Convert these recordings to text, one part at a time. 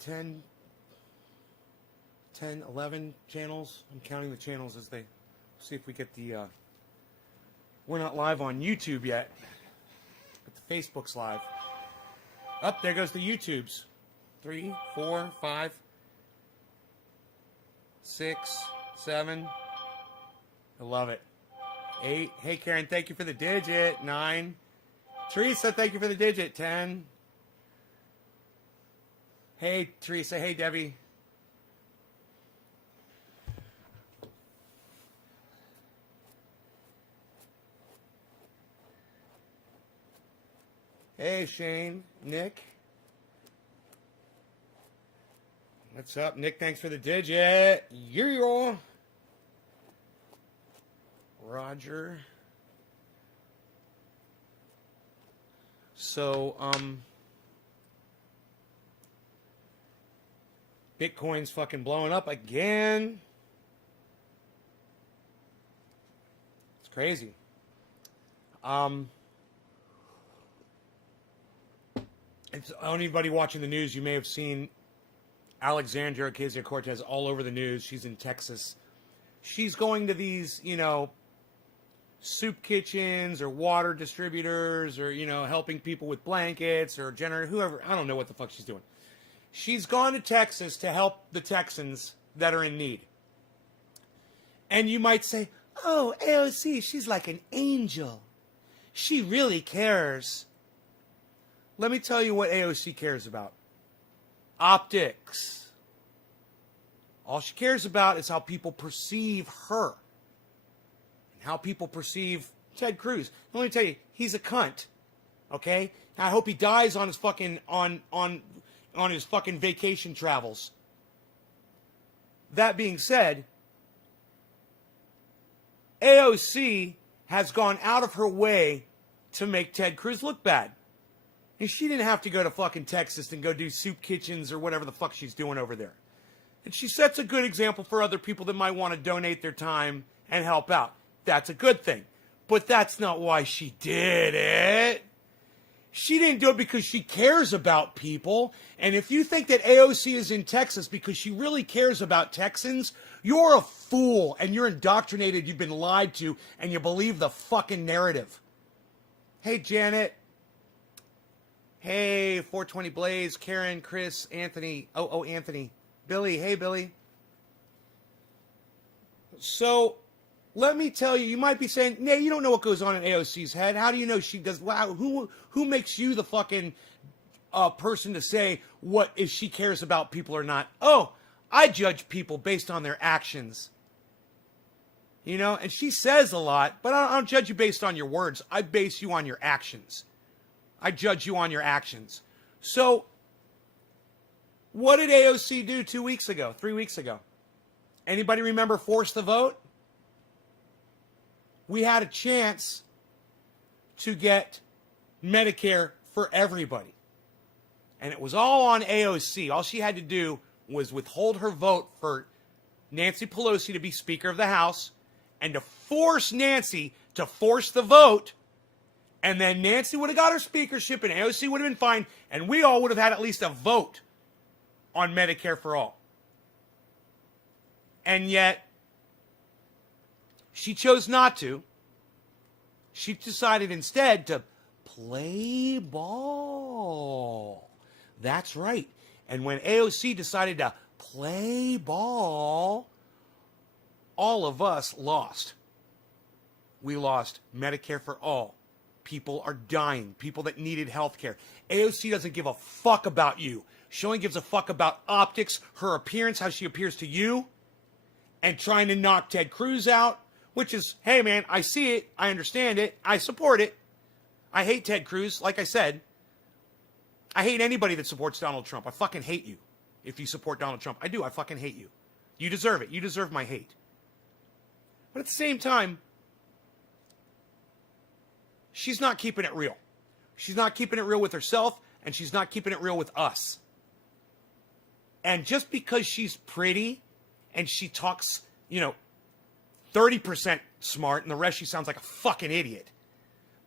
10, 11 channels. I'm counting the channels as they see if we get the. We're not live on YouTube yet, but the Facebook's live. Up there goes the YouTubes. 3, 4, 5, 6, 7. I love it. 8. Hey Karen, thank you for the digit. 9. Teresa, thank you for the digit. 10. Hey Teresa. Hey Debbie. Hey Shane. Nick. What's up, Nick? Thanks for the digit. Yeah. Roger. So, Bitcoin's fucking blowing up again. It's crazy. If anybody watching the news, you may have seen Alexandria Ocasio-Cortez all over the news. She's in Texas. She's going to these, soup kitchens or water distributors or, helping people with blankets or whoever. I don't know what the fuck she's doing. She's gone to Texas to help the Texans that are in need. And you might say, oh, AOC, she's like an angel. She really cares. Let me tell you what AOC cares about. Optics. All she cares about is how people perceive her. And how people perceive Ted Cruz. Let me tell you, he's a cunt. Okay? I hope he dies on his fucking on his fucking vacation travels. That being said, AOC has gone out of her way to make Ted Cruz look bad. And she didn't have to go to fucking Texas and go do soup kitchens or whatever the fuck she's doing over there. And she sets a good example for other people that might want to donate their time and help out. That's a good thing. But that's not why she did it. She didn't do it because she cares about people. And if you think that AOC is in Texas because she really cares about Texans, you're a fool and you're indoctrinated, you've been lied to, and you believe the fucking narrative. Hey, Janet. Hey, 420 Blaze, Karen, Chris, Anthony. Oh, Anthony. Billy. Hey, Billy. So, let me tell you, you might be saying, nah, you don't know what goes on in AOC's head. How do you know she does? Wow, who makes you the fucking person to say what if she cares about people or not? Oh, I judge people based on their actions. And she says a lot, but I don't judge you based on your words. I base you on your actions. I judge you on your actions. So, what did AOC do 2 weeks ago, 3 weeks ago? Anybody remember Force the Vote? We had a chance to get Medicare for everybody. And it was all on AOC. All she had to do was withhold her vote for Nancy Pelosi to be Speaker of the House and to force Nancy to force the vote. And then Nancy would have got her speakership and AOC would have been fine. And we all would have had at least a vote on Medicare for all. And yet, she chose not to. She decided instead to play ball. That's right. And when AOC decided to play ball, all of us lost. We lost Medicare for all. People are dying. People that needed health care. AOC doesn't give a fuck about you. She only gives a fuck about optics, her appearance, how she appears to you, and trying to knock Ted Cruz out, which is, hey man, I see it, I understand it, I support it. I hate Ted Cruz, like I said. I hate anybody that supports Donald Trump. I fucking hate you if you support Donald Trump. I do, I fucking hate you. You deserve it. You deserve my hate. But at the same time, she's not keeping it real. She's not keeping it real with herself, and she's not keeping it real with us. And just because she's pretty and she talks, 30% smart and the rest she sounds like a fucking idiot.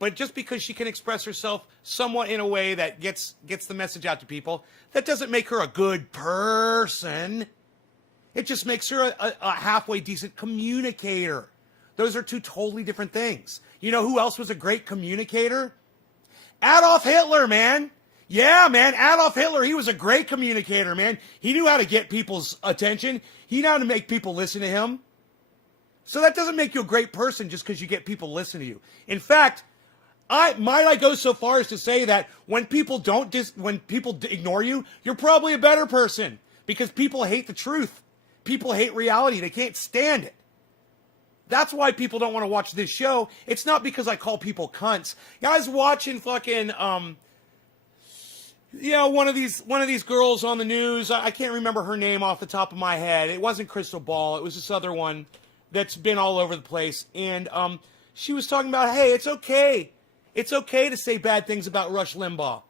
But just because she can express herself somewhat in a way that gets the message out to people, that doesn't make her a good person. It just makes her a halfway decent communicator. Those are two totally different things. You know who else was a great communicator? Adolf Hitler, man. Yeah, man, Adolf Hitler, he was a great communicator, man. He knew how to get people's attention. He knew how to make people listen to him. So that doesn't make you a great person just because you get people to listen to you. In fact, I go so far as to say that when people ignore you, you're probably a better person because people hate the truth. People hate reality. They can't stand it. That's why people don't want to watch this show. It's not because I call people cunts. Guys watching fucking one of these girls on the news. I can't remember her name off the top of my head. It wasn't Crystal Ball. It was this other one that's been all over the place. And she was talking about, hey, it's okay. It's okay to say bad things about Rush Limbaugh.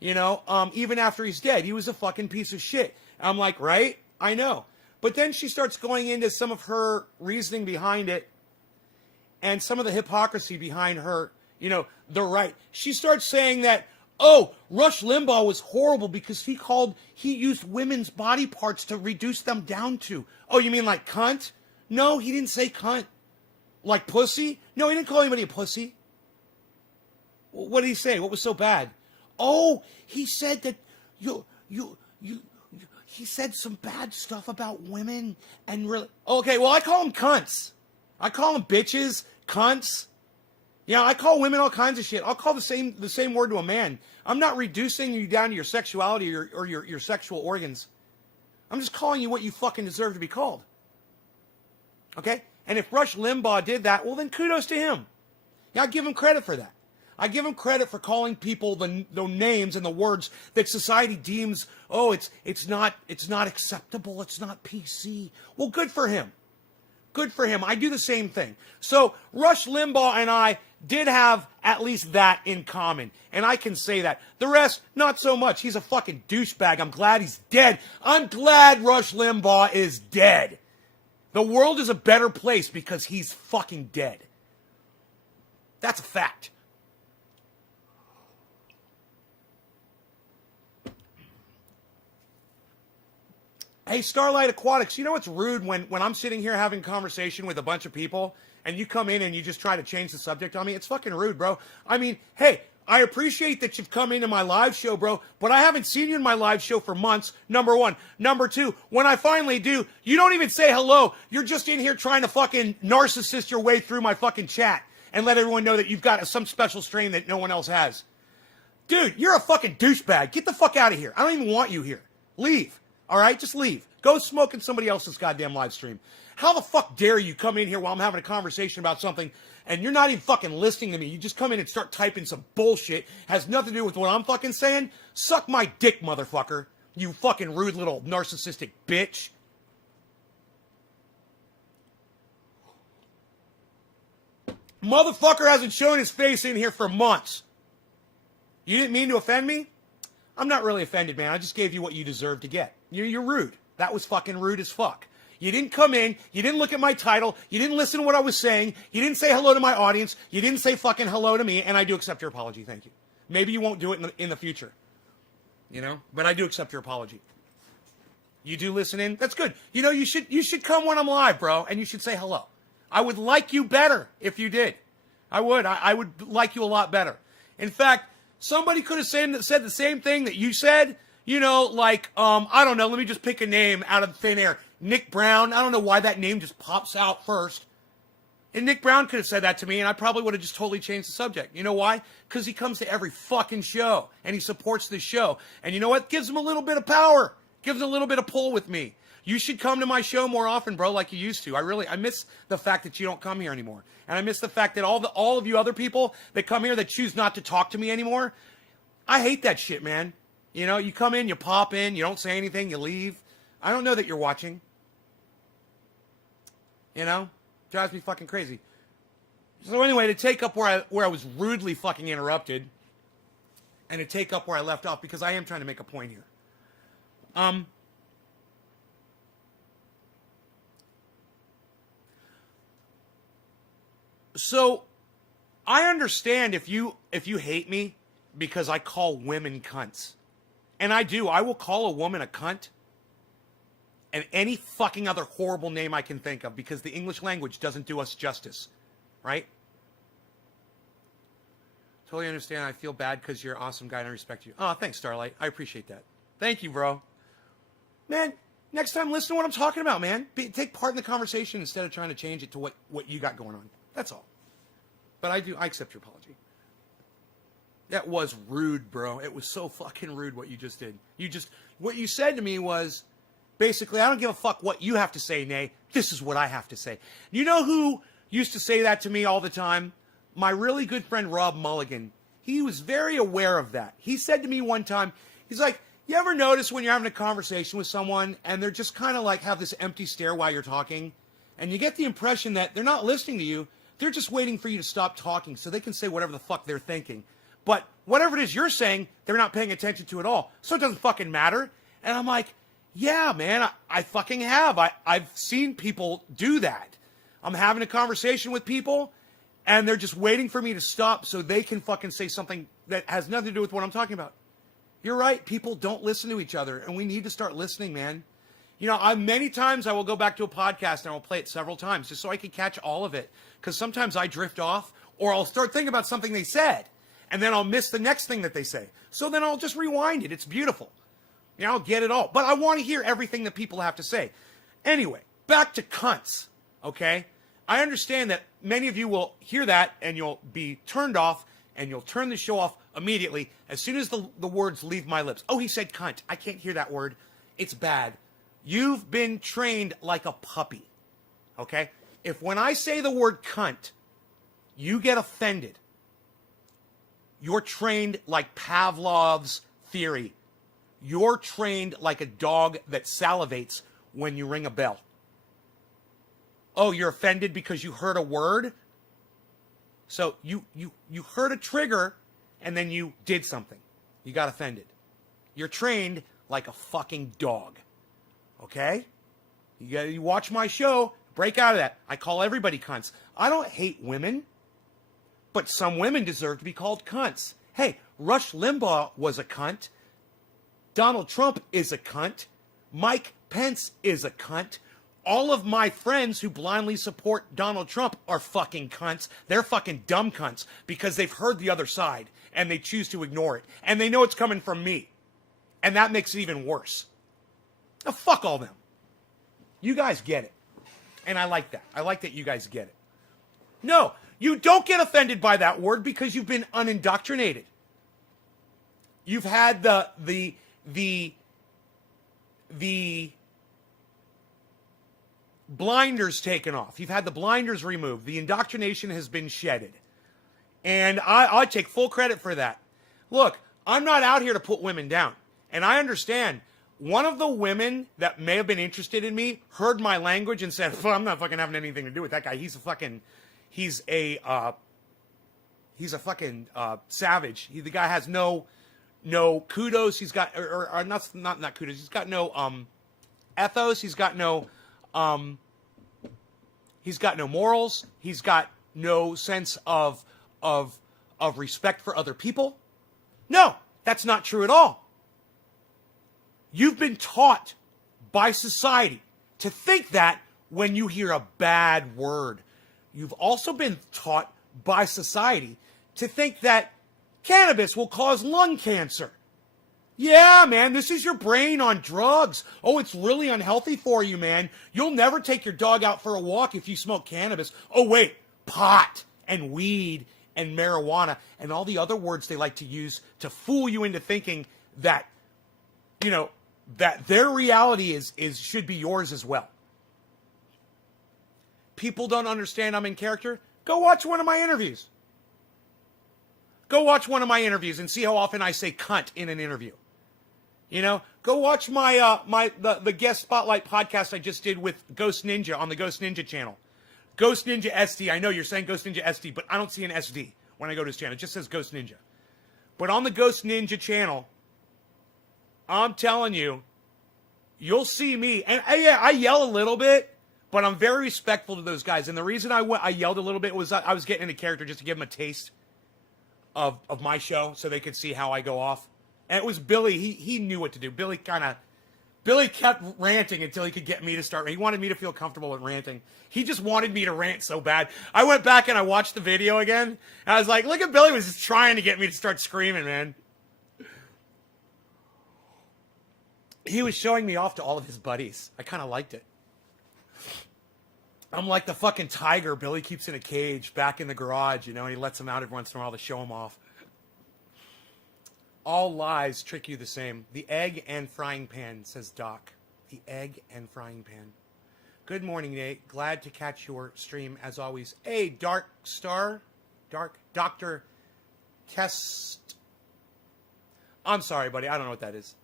Even after he's dead. He was a fucking piece of shit. I'm like, right? I know. But then she starts going into some of her reasoning behind it and some of the hypocrisy behind her, the right. She starts saying that, oh, Rush Limbaugh was horrible because he used women's body parts to reduce them down to. Oh, you mean like cunt? No, he didn't say cunt. Like pussy? No, he didn't call anybody a pussy. What did he say? What was so bad? Oh, he said that he said some bad stuff about women and really. Okay, well, I call them cunts. I call them bitches, cunts. Yeah, I call women all kinds of shit. I'll call the same word to a man. I'm not reducing you down to your sexuality or your sexual organs. I'm just calling you what you fucking deserve to be called. Okay? And if Rush Limbaugh did that, well, then kudos to him. Yeah, I give him credit for that. I give him credit for calling people the names and the words that society deems, oh, it's not acceptable, it's not PC. Well, good for him. Good for him. I do the same thing. So Rush Limbaugh and I did have at least that in common. And I can say that. The rest, not so much. He's a fucking douchebag. I'm glad he's dead. I'm glad Rush Limbaugh is dead. The world is a better place because he's fucking dead. That's a fact. Hey, Starlight Aquatics, you know what's rude when I'm sitting here having a conversation with a bunch of people and you come in and you just try to change the subject on me? It's fucking rude, bro. I mean, hey, I appreciate that you've come into my live show, bro, but I haven't seen you in my live show for months, number one. Number two, when I finally do, you don't even say hello. You're just in here trying to fucking narcissist your way through my fucking chat and let everyone know that you've got some special strain that no one else has. Dude, you're a fucking douchebag. Get the fuck out of here. I don't even want you here. Leave. All right, just leave. Go smoke in somebody else's goddamn live stream. How the fuck dare you come in here while I'm having a conversation about something and you're not even fucking listening to me. You just come in and start typing some bullshit. Has nothing to do with what I'm fucking saying. Suck my dick, motherfucker. You fucking rude little narcissistic bitch. Motherfucker hasn't shown his face in here for months. You didn't mean to offend me? I'm not really offended, man. I just gave you what you deserve to get. You're rude. That was fucking rude as fuck. You didn't come in. You didn't look at my title. You didn't listen to what I was saying. You didn't say hello to my audience. You didn't say fucking hello to me, and I do accept your apology. Thank you. Maybe you won't do it in the future. But I do accept your apology. You do listen in? That's good. You should come when I'm live, bro, and you should say hello. I would like you better if you did. I would. I would like you a lot better. In fact, somebody could have said the same thing that you said. I don't know, let me just pick a name out of thin air. Nick Brown. I don't know why that name just pops out first. And Nick Brown could have said that to me, and I probably would have just totally changed the subject. You know why? Because he comes to every fucking show, and he supports this show. And you know what? Gives him a little bit of power. Gives him a little bit of pull with me. You should come to my show more often, bro, like you used to. I miss the fact that you don't come here anymore. And I miss the fact that all of you other people that come here that choose not to talk to me anymore, I hate that shit, man. You come in, you pop in, you don't say anything, you leave. I don't know that you're watching. Drives me fucking crazy. So anyway, to take up where I was rudely fucking interrupted, and to take up where I left off, because I am trying to make a point here. So I understand if you hate me because I call women cunts. And I do. I will call a woman a cunt and any fucking other horrible name I can think of because the English language doesn't do us justice. Right? Totally understand. I feel bad because you're an awesome guy and I respect you. Oh, thanks, Starlight. I appreciate that. Thank you, bro. Man, next time listen to what I'm talking about, man. Take part in the conversation instead of trying to change it to what you got going on. That's all. But I accept your apology. That was rude, bro. It was so fucking rude what you just did. What you said to me was, basically, I don't give a fuck what you have to say, Nay. This is what I have to say. You know who used to say that to me all the time? My really good friend, Rob Mulligan. He was very aware of that. He said to me one time, he's like, you ever notice when you're having a conversation with someone and they're just kind of like have this empty stare while you're talking? And you get the impression that they're not listening to you. They're just waiting for you to stop talking so they can say whatever the fuck they're thinking. But whatever it is you're saying, they're not paying attention to at all. So it doesn't fucking matter. And I'm like, yeah, man, I fucking have. I've seen people do that. I'm having a conversation with people and they're just waiting for me to stop so they can fucking say something that has nothing to do with what I'm talking about. You're right. People don't listen to each other and we need to start listening, man. You know, many times I will go back to a podcast and I will play it several times just so I can catch all of it. Because sometimes I drift off or I'll start thinking about something they said. And then I'll miss the next thing that they say. So then I'll just rewind it. It's beautiful. You know, I'll get it all. But I want to hear everything that people have to say. Anyway, back to cunts, okay? I understand that many of you will hear that and you'll be turned off and you'll turn the show off immediately as soon as the words leave my lips. Oh, he said cunt. I can't hear that word. It's bad. You've been trained like a puppy, okay? If when I say the word cunt, you get offended, you're trained like Pavlov's theory. You're trained like a dog that salivates when you ring a bell. Oh, you're offended because you heard a word? So you heard a trigger and then you did something. You got offended. You're trained like a fucking dog. Okay? You watch my show, break out of that. I call everybody cunts. I don't hate women, but some women deserve to be called cunts. Hey, Rush Limbaugh was a cunt. Donald Trump is a cunt. Mike Pence is a cunt. All of my friends who blindly support Donald Trump are fucking cunts. They're fucking dumb cunts because they've heard the other side and they choose to ignore it. And they know it's coming from me. And that makes it even worse. Now, fuck all them. You guys get it. And I like that. I like that you guys get it. No, you don't get offended by that word because you've been unindoctrinated. You've had the blinders taken off. You've had the blinders removed. The indoctrination has been shedded. And I take full credit for that. Look, I'm not out here to put women down. And I understand. One of the women that may have been interested in me heard my language and said, well, I'm not fucking having anything to do with that guy. He's a fucking savage. The guy has no kudos. He's got, or not kudos. He's got no ethos. He's got no morals. He's got no sense of respect for other people. No, that's not true at all. You've been taught by society to think that when you hear a bad word. You've also been taught by society to think that cannabis will cause lung cancer. Yeah, man, this is your brain on drugs. Oh, it's really unhealthy for you, man. You'll never take your dog out for a walk if you smoke cannabis. Oh, wait, pot and weed and marijuana and all the other words they like to use to fool you into thinking that, you know, that their reality should be yours as well. People don't understand I'm in character. Go watch one of my interviews. Go watch one of my interviews and see how often I say cunt in an interview. You know, go watch my the guest spotlight podcast I just did with Ghost Ninja on the Ghost Ninja channel. Ghost Ninja SD. I know you're saying Ghost Ninja SD, but I don't see an SD when I go to his channel. It just says Ghost Ninja. But on the Ghost Ninja channel, I'm telling you, you'll see me. And I yell a little bit, But I'm very respectful to those guys. And the reason I yelled a little bit was I was getting into character just to give them a taste of my show so they could see how I go off. And it was Billy. He knew what to do. Billy kept ranting until he could get me to start. He wanted me to feel comfortable with ranting. He just wanted me to rant so bad. I went back and I watched the video again. And I was like, look at Billy was just trying to get me to start screaming, man. He was showing me off to all of his buddies. I kind of liked it. I'm like the fucking tiger Billy keeps in a cage back in the garage, you know, and he lets them out every once in a while to show him off. All lies trick you the same. The egg and frying pan, says Doc. The egg and frying pan. Good morning, Nate. Glad to catch your stream as always. Hey, Dark Star. Dr. Kest. I'm sorry, buddy. I don't know what that is.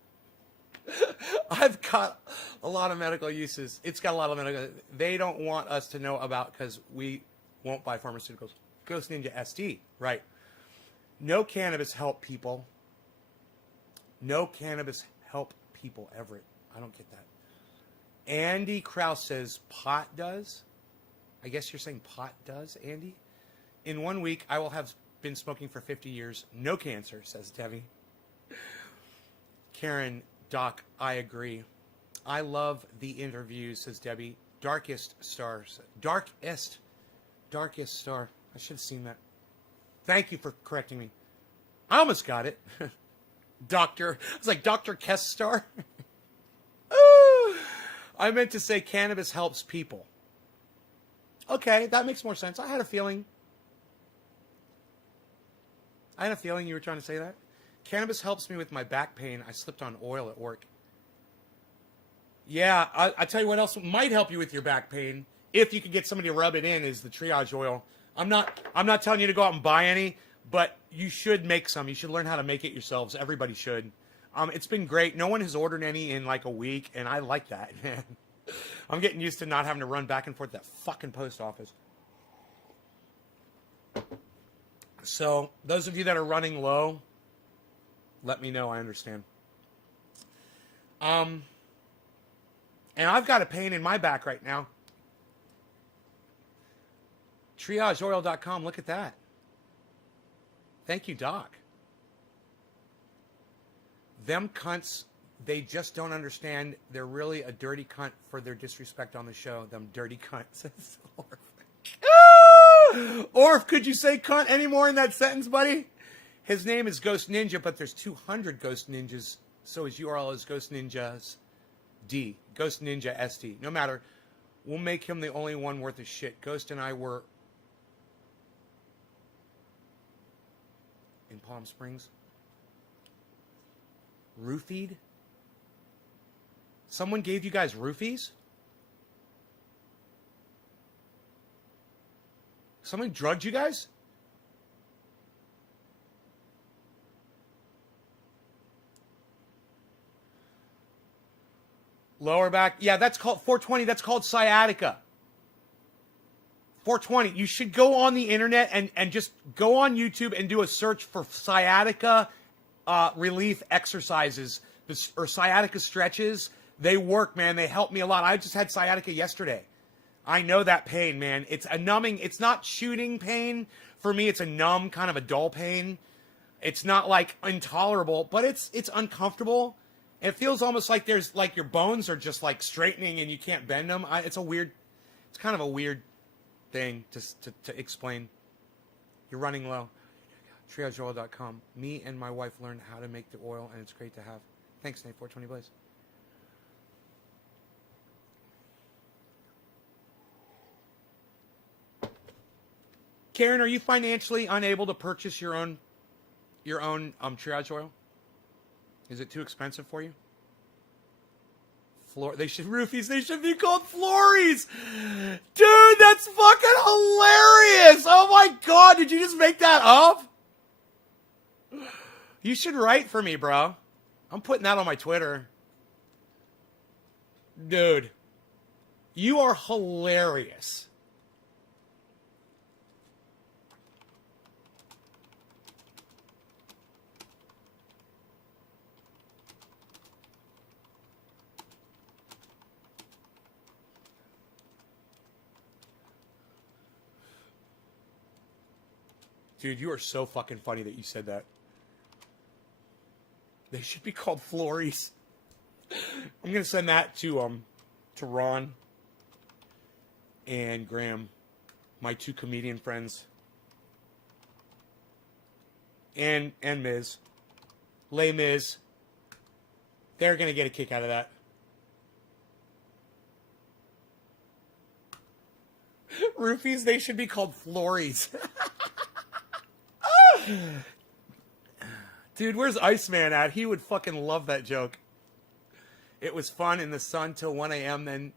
I've got a lot of medical uses. It's got a lot of medical. They don't want us to know about because we won't buy pharmaceuticals. Ghost Ninja SD. Right. No cannabis help people. No cannabis help people, Everett. I don't get that. Andy Krause says pot does. I guess you're saying pot does, Andy? In 1 week, I will have been smoking for 50 years. No cancer, says Debbie. Karen, Doc, I agree. I love the interviews, says Debbie. Darkest stars. Darkest star. I should have seen that. Thank you for correcting me. I almost got it. Doctor. I was like, Dr. Kestar. I meant to say cannabis helps people. Okay, that makes more sense. I had a feeling you were trying to say that. Cannabis helps me with my back pain. I slipped on oil at work. Yeah, I tell you what else might help you with your back pain, if you could get somebody to rub it in, is the triage oil. I'm not telling you to go out and buy any, but you should make some. You should learn how to make it yourselves. Everybody should. It's been great. No one has ordered any in like a week, and I like that, man. I'm getting used to not having to run back and forth to that fucking post office. So, those of you that are running low, let me know. I understand. And I've got a pain in my back right now. TriageOil.com. Look at that. Thank you, Doc. Them cunts, they just don't understand. They're really a dirty cunt for their disrespect on the show. Them dirty cunts. Orf, could you say cunt anymore in that sentence, buddy? His name is Ghost Ninja, but there's 200 Ghost Ninjas. So his URL is Ghost Ninjas D. Ghost Ninja SD. No matter. We'll make him the only one worth of shit. Ghost and I were in Palm Springs. Roofied? Someone gave you guys roofies? Someone drugged you guys? Lower back. Yeah, that's called 420. That's called sciatica. 420. You should go on the internet and just go on YouTube and do a search for sciatica relief exercises or sciatica stretches. They work, man. They help me a lot. I just had sciatica yesterday. I know that pain, man. It's a numbing. It's not shooting pain. For me, it's a numb, kind of a dull pain. It's not like intolerable, but it's uncomfortable. It feels almost like there's like your bones are just like straightening and you can't bend them. It's kind of a weird thing to explain. You're running low. TriageOil.com. Me and my wife learned how to make the oil, and it's great to have. Thanks, Nate. 420 Blaze. Karen, are you financially unable to purchase your own triage oil? Is it too expensive for you? They should roofies. They should be called flories. Dude, that's fucking hilarious. Oh my God. Did you just make that up? You should write for me, bro. I'm putting that on my Twitter. Dude, you are hilarious. Dude, you are so fucking funny that you said that. They should be called Flories. I'm gonna send that to Ron and Graham, my two comedian friends, and Miz, Les Miz. They're gonna get a kick out of that. Roofies, they should be called Flories. Dude, where's Iceman at? He would fucking love that joke. It was fun in the sun till 1 a.m. Then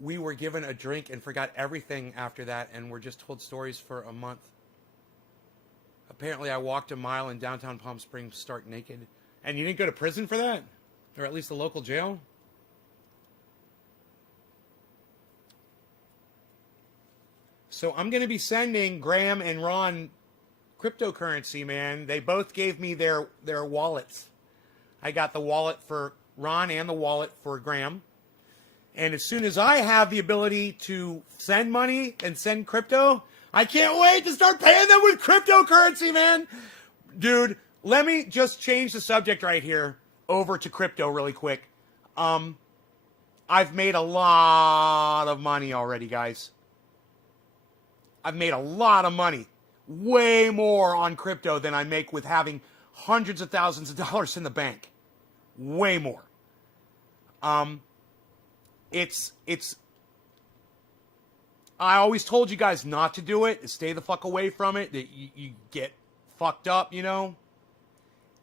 we were given a drink and forgot everything after that, and were just told stories for a month. Apparently, I walked a mile in downtown Palm Springs stark naked. And you didn't go to prison for that? Or at least the local jail? So I'm going to be sending Graham and Ron cryptocurrency, man. They both gave me their wallets. I got the wallet for Ron and the wallet for Graham. And as soon as I have the ability to send money and send crypto, I can't wait to start paying them with cryptocurrency, man. Dude, let me just change the subject right here over to crypto really quick. I've made a lot of money already, guys. I've made a lot of money. Way more on crypto than I make with having hundreds of thousands of dollars in the bank. Way more. It's I always told you guys not to do it. Stay the fuck away from it. That you get fucked up, you know.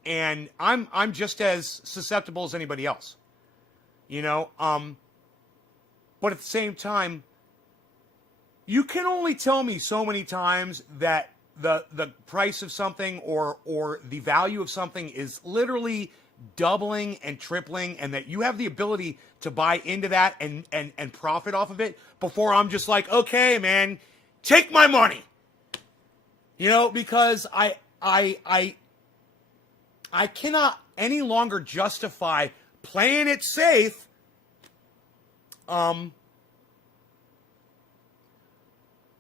And I'm just as susceptible as anybody else. You know, but at the same time, you can only tell me so many times that the price of something or the value of something is literally doubling and tripling, and that you have the ability to buy into that and profit off of it before I'm just like, okay, man, take my money. You know, because I cannot any longer justify playing it safe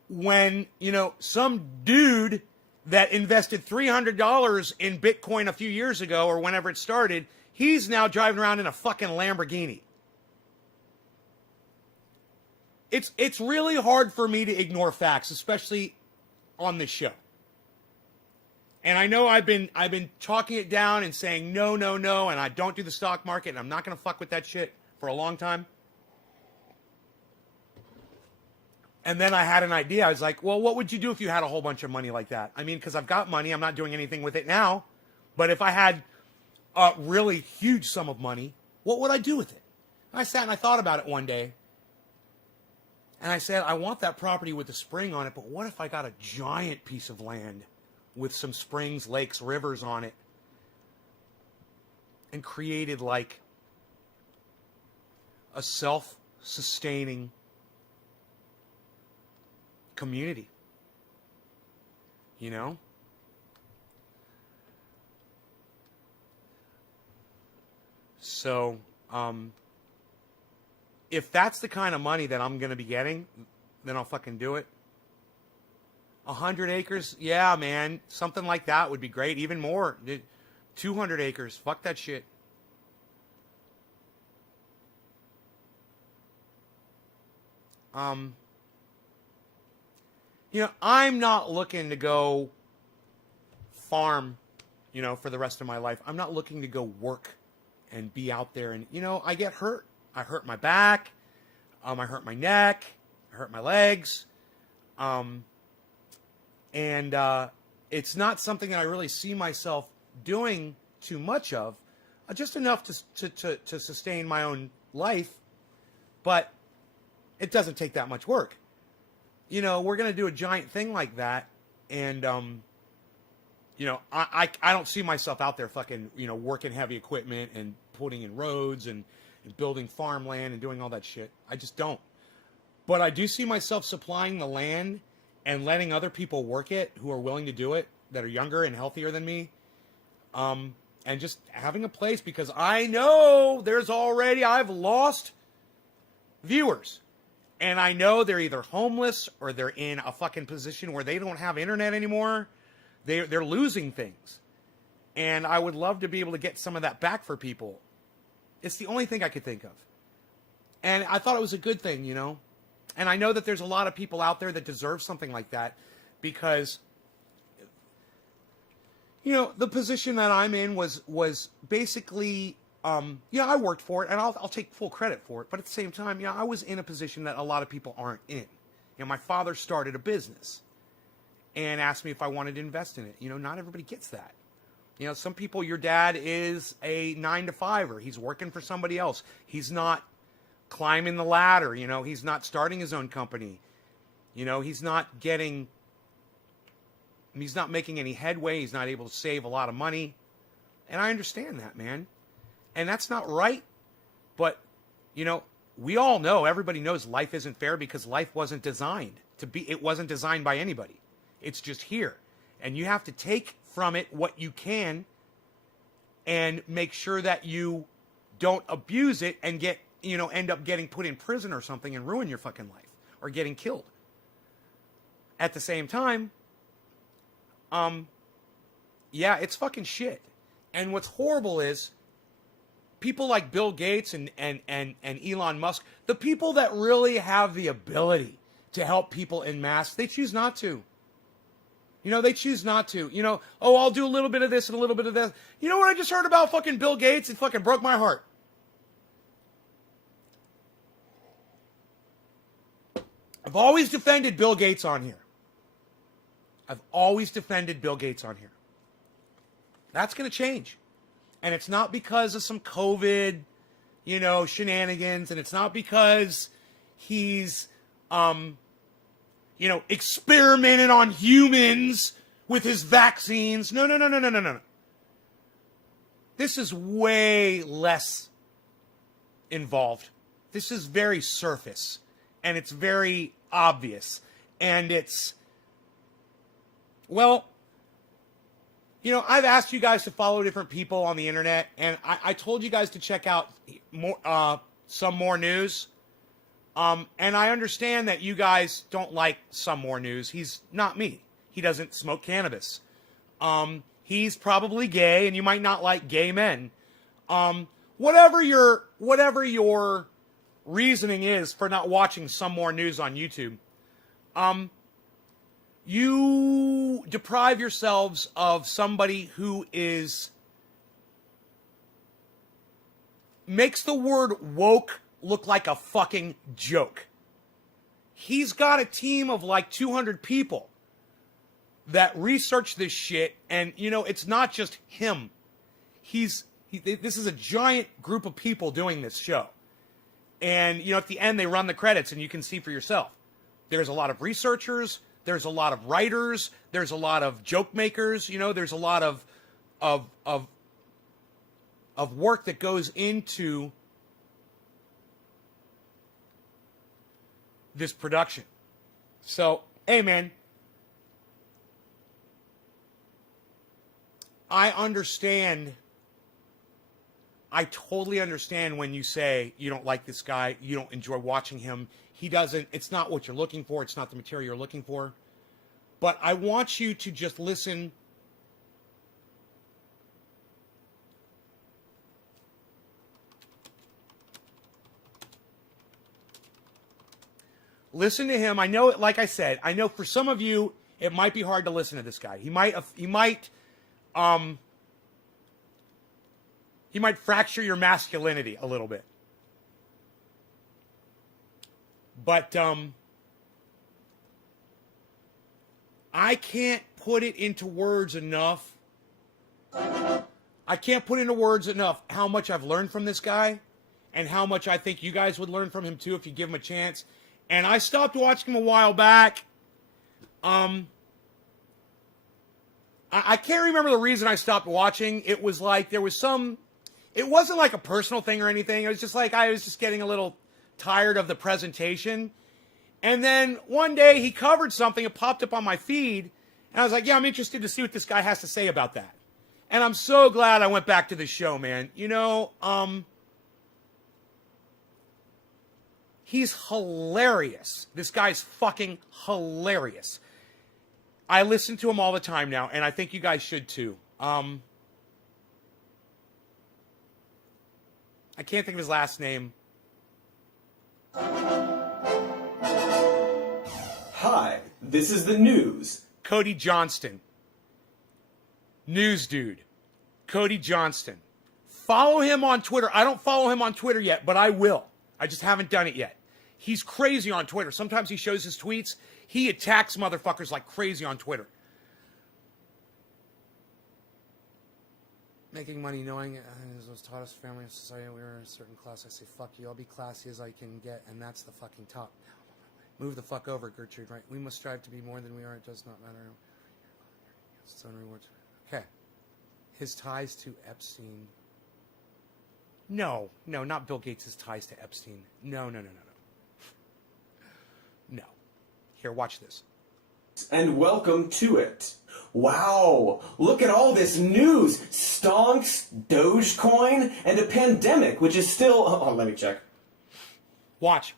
when, you know, some dude that invested $300 in Bitcoin a few years ago or whenever it started, he's now driving around in a fucking Lamborghini. It's really hard for me to ignore facts, especially on this show. And I know I've been talking it down and saying no, and I don't do the stock market, and I'm not going to fuck with that shit for a long time. And then I had an idea. I was like, well, what would you do if you had a whole bunch of money like that? I mean, because I've got money. I'm not doing anything with it now. But if I had a really huge sum of money, what would I do with it? And I sat and I thought about it one day. And I said, I want that property with a spring on it, but what if I got a giant piece of land with some springs, lakes, rivers on it, and created like a self-sustaining community, you know? So, if that's the kind of money that I'm going to be getting, then I'll fucking do it. 100 acres? Yeah, man. Something like that would be great. Even more. 200 acres. Fuck that shit. You know, I'm not looking to go farm, you know, for the rest of my life. I'm not looking to go work and be out there. And, you know, I get hurt. I hurt my back. I hurt my neck. I hurt my legs. And it's not something that I really see myself doing too much of. Just enough to sustain my own life. But it doesn't take that much work. You know, we're going to do a giant thing like that. And, you know, I don't see myself out there fucking, you know, working heavy equipment and putting in roads and building farmland and doing all that shit. I just don't. But I do see myself supplying the land and letting other people work it who are willing to do it, that are younger and healthier than me. And just having a place, because I know I've lost viewers. And I know they're either homeless or they're in a fucking position where they don't have internet anymore. They're losing things. And I would love to be able to get some of that back for people. It's the only thing I could think of. And I thought it was a good thing, you know. And I know that there's a lot of people out there that deserve something like that because, you know, the position that I'm in was basically, I worked for it, and I'll take full credit for it. But at the same time, I was in a position that a lot of people aren't in. You know, my father started a business and asked me if I wanted to invest in it. You know, not everybody gets that. You know, some people, your dad is a 9-to-5er. He's working for somebody else. He's not climbing the ladder. You know, he's not starting his own company. You know, he's not making any headway. He's not able to save a lot of money. And I understand that, man. And that's not right. But, you know, we all know, everybody knows life isn't fair because life wasn't designed to be, it wasn't designed by anybody. It's just here. And you have to take from it what you can and make sure that you don't abuse it and end up getting put in prison or something and ruin your fucking life or getting killed. At the same time, it's fucking shit. And what's horrible is people like Bill Gates and Elon Musk, the people that really have the ability to help people en masse, they choose not to. You know, they choose not to. You know, I'll do a little bit of this and a little bit of that. You know what I just heard about fucking Bill Gates? It fucking broke my heart. I've always defended Bill Gates on here. That's going to change. And it's not because of some COVID, shenanigans. And it's not because he's, experimented on humans with his vaccines. No. This is way less involved. This is very surface. And it's very obvious. And it's, I've asked you guys to follow different people on the internet. And I told you guys to check out some more news. And I understand that you guys don't like some more news. He's not me. He doesn't smoke cannabis. He's probably gay, and you might not like gay men. Whatever your reasoning is for not watching some more news on YouTube, you deprive yourselves of somebody who makes the word woke look like a fucking joke. He's got a team of like 200 people that research this shit, and it's not just him. This is a giant group of people doing this show. And at the end they run the credits and you can see for yourself. There's a lot of researchers, there's a lot of writers, there's a lot of joke makers, there's a lot of work that goes into this production. So, hey man, I totally understand when you say you don't like this guy, you don't enjoy watching him. It's not what you're looking for, it's not the material you're looking for. But I want you to just listen. Listen to him. I know, like I said, I know for some of you, it might be hard to listen to this guy. He might fracture your masculinity a little bit. But, I can't put it into words enough. How much I've learned from this guy and how much I think you guys would learn from him too if you give him a chance. And I stopped watching him a while back. I can't remember the reason I stopped watching. It was like it wasn't like a personal thing or anything. It was just like I was just getting a little tired of the presentation. And then one day he covered something, it popped up on my feed, and I was like, yeah, I'm interested to see what this guy has to say about that. And I'm so glad I went back to the show, man. He's hilarious. This guy's fucking hilarious. I listen to him all the time now, and I think you guys should too. I can't think of his last name. Hi, this is the news. Cody Johnston. News dude. Cody Johnston. Follow him on Twitter. I don't follow him on Twitter yet, but I will. I just haven't done it yet. He's crazy on Twitter. Sometimes he shows his tweets. He attacks motherfuckers like crazy on Twitter. Making money knowing as was taught us family and society, we were in a certain class. I say, fuck you. I'll be classy as I can get, and that's the fucking top. Move the fuck over, Gertrude, right? We must strive to be more than we are. It does not matter. It's its own rewards. Okay. His ties to Epstein. No, not Bill Gates' ties to Epstein. No. No. Here, watch this. And welcome to it. Wow, look at all this news. Stonks, Dogecoin, and a pandemic, which is still... Oh, let me check. Watch.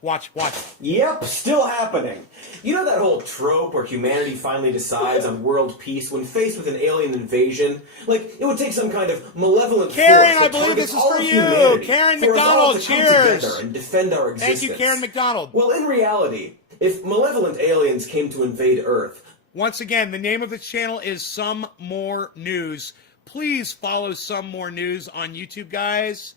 Yep, still happening. You know that whole trope where humanity finally decides on world peace when faced with an alien invasion? Like, it would take some kind of malevolent Karen, force I believe this is for you. humanity Karen for us all McDonald, to come cheers. together and defend our existence. Thank you, Karen McDonald. Well, in reality, if malevolent aliens came to invade Earth... Once again, the name of this channel is Some More News. Please follow Some More News on YouTube, guys.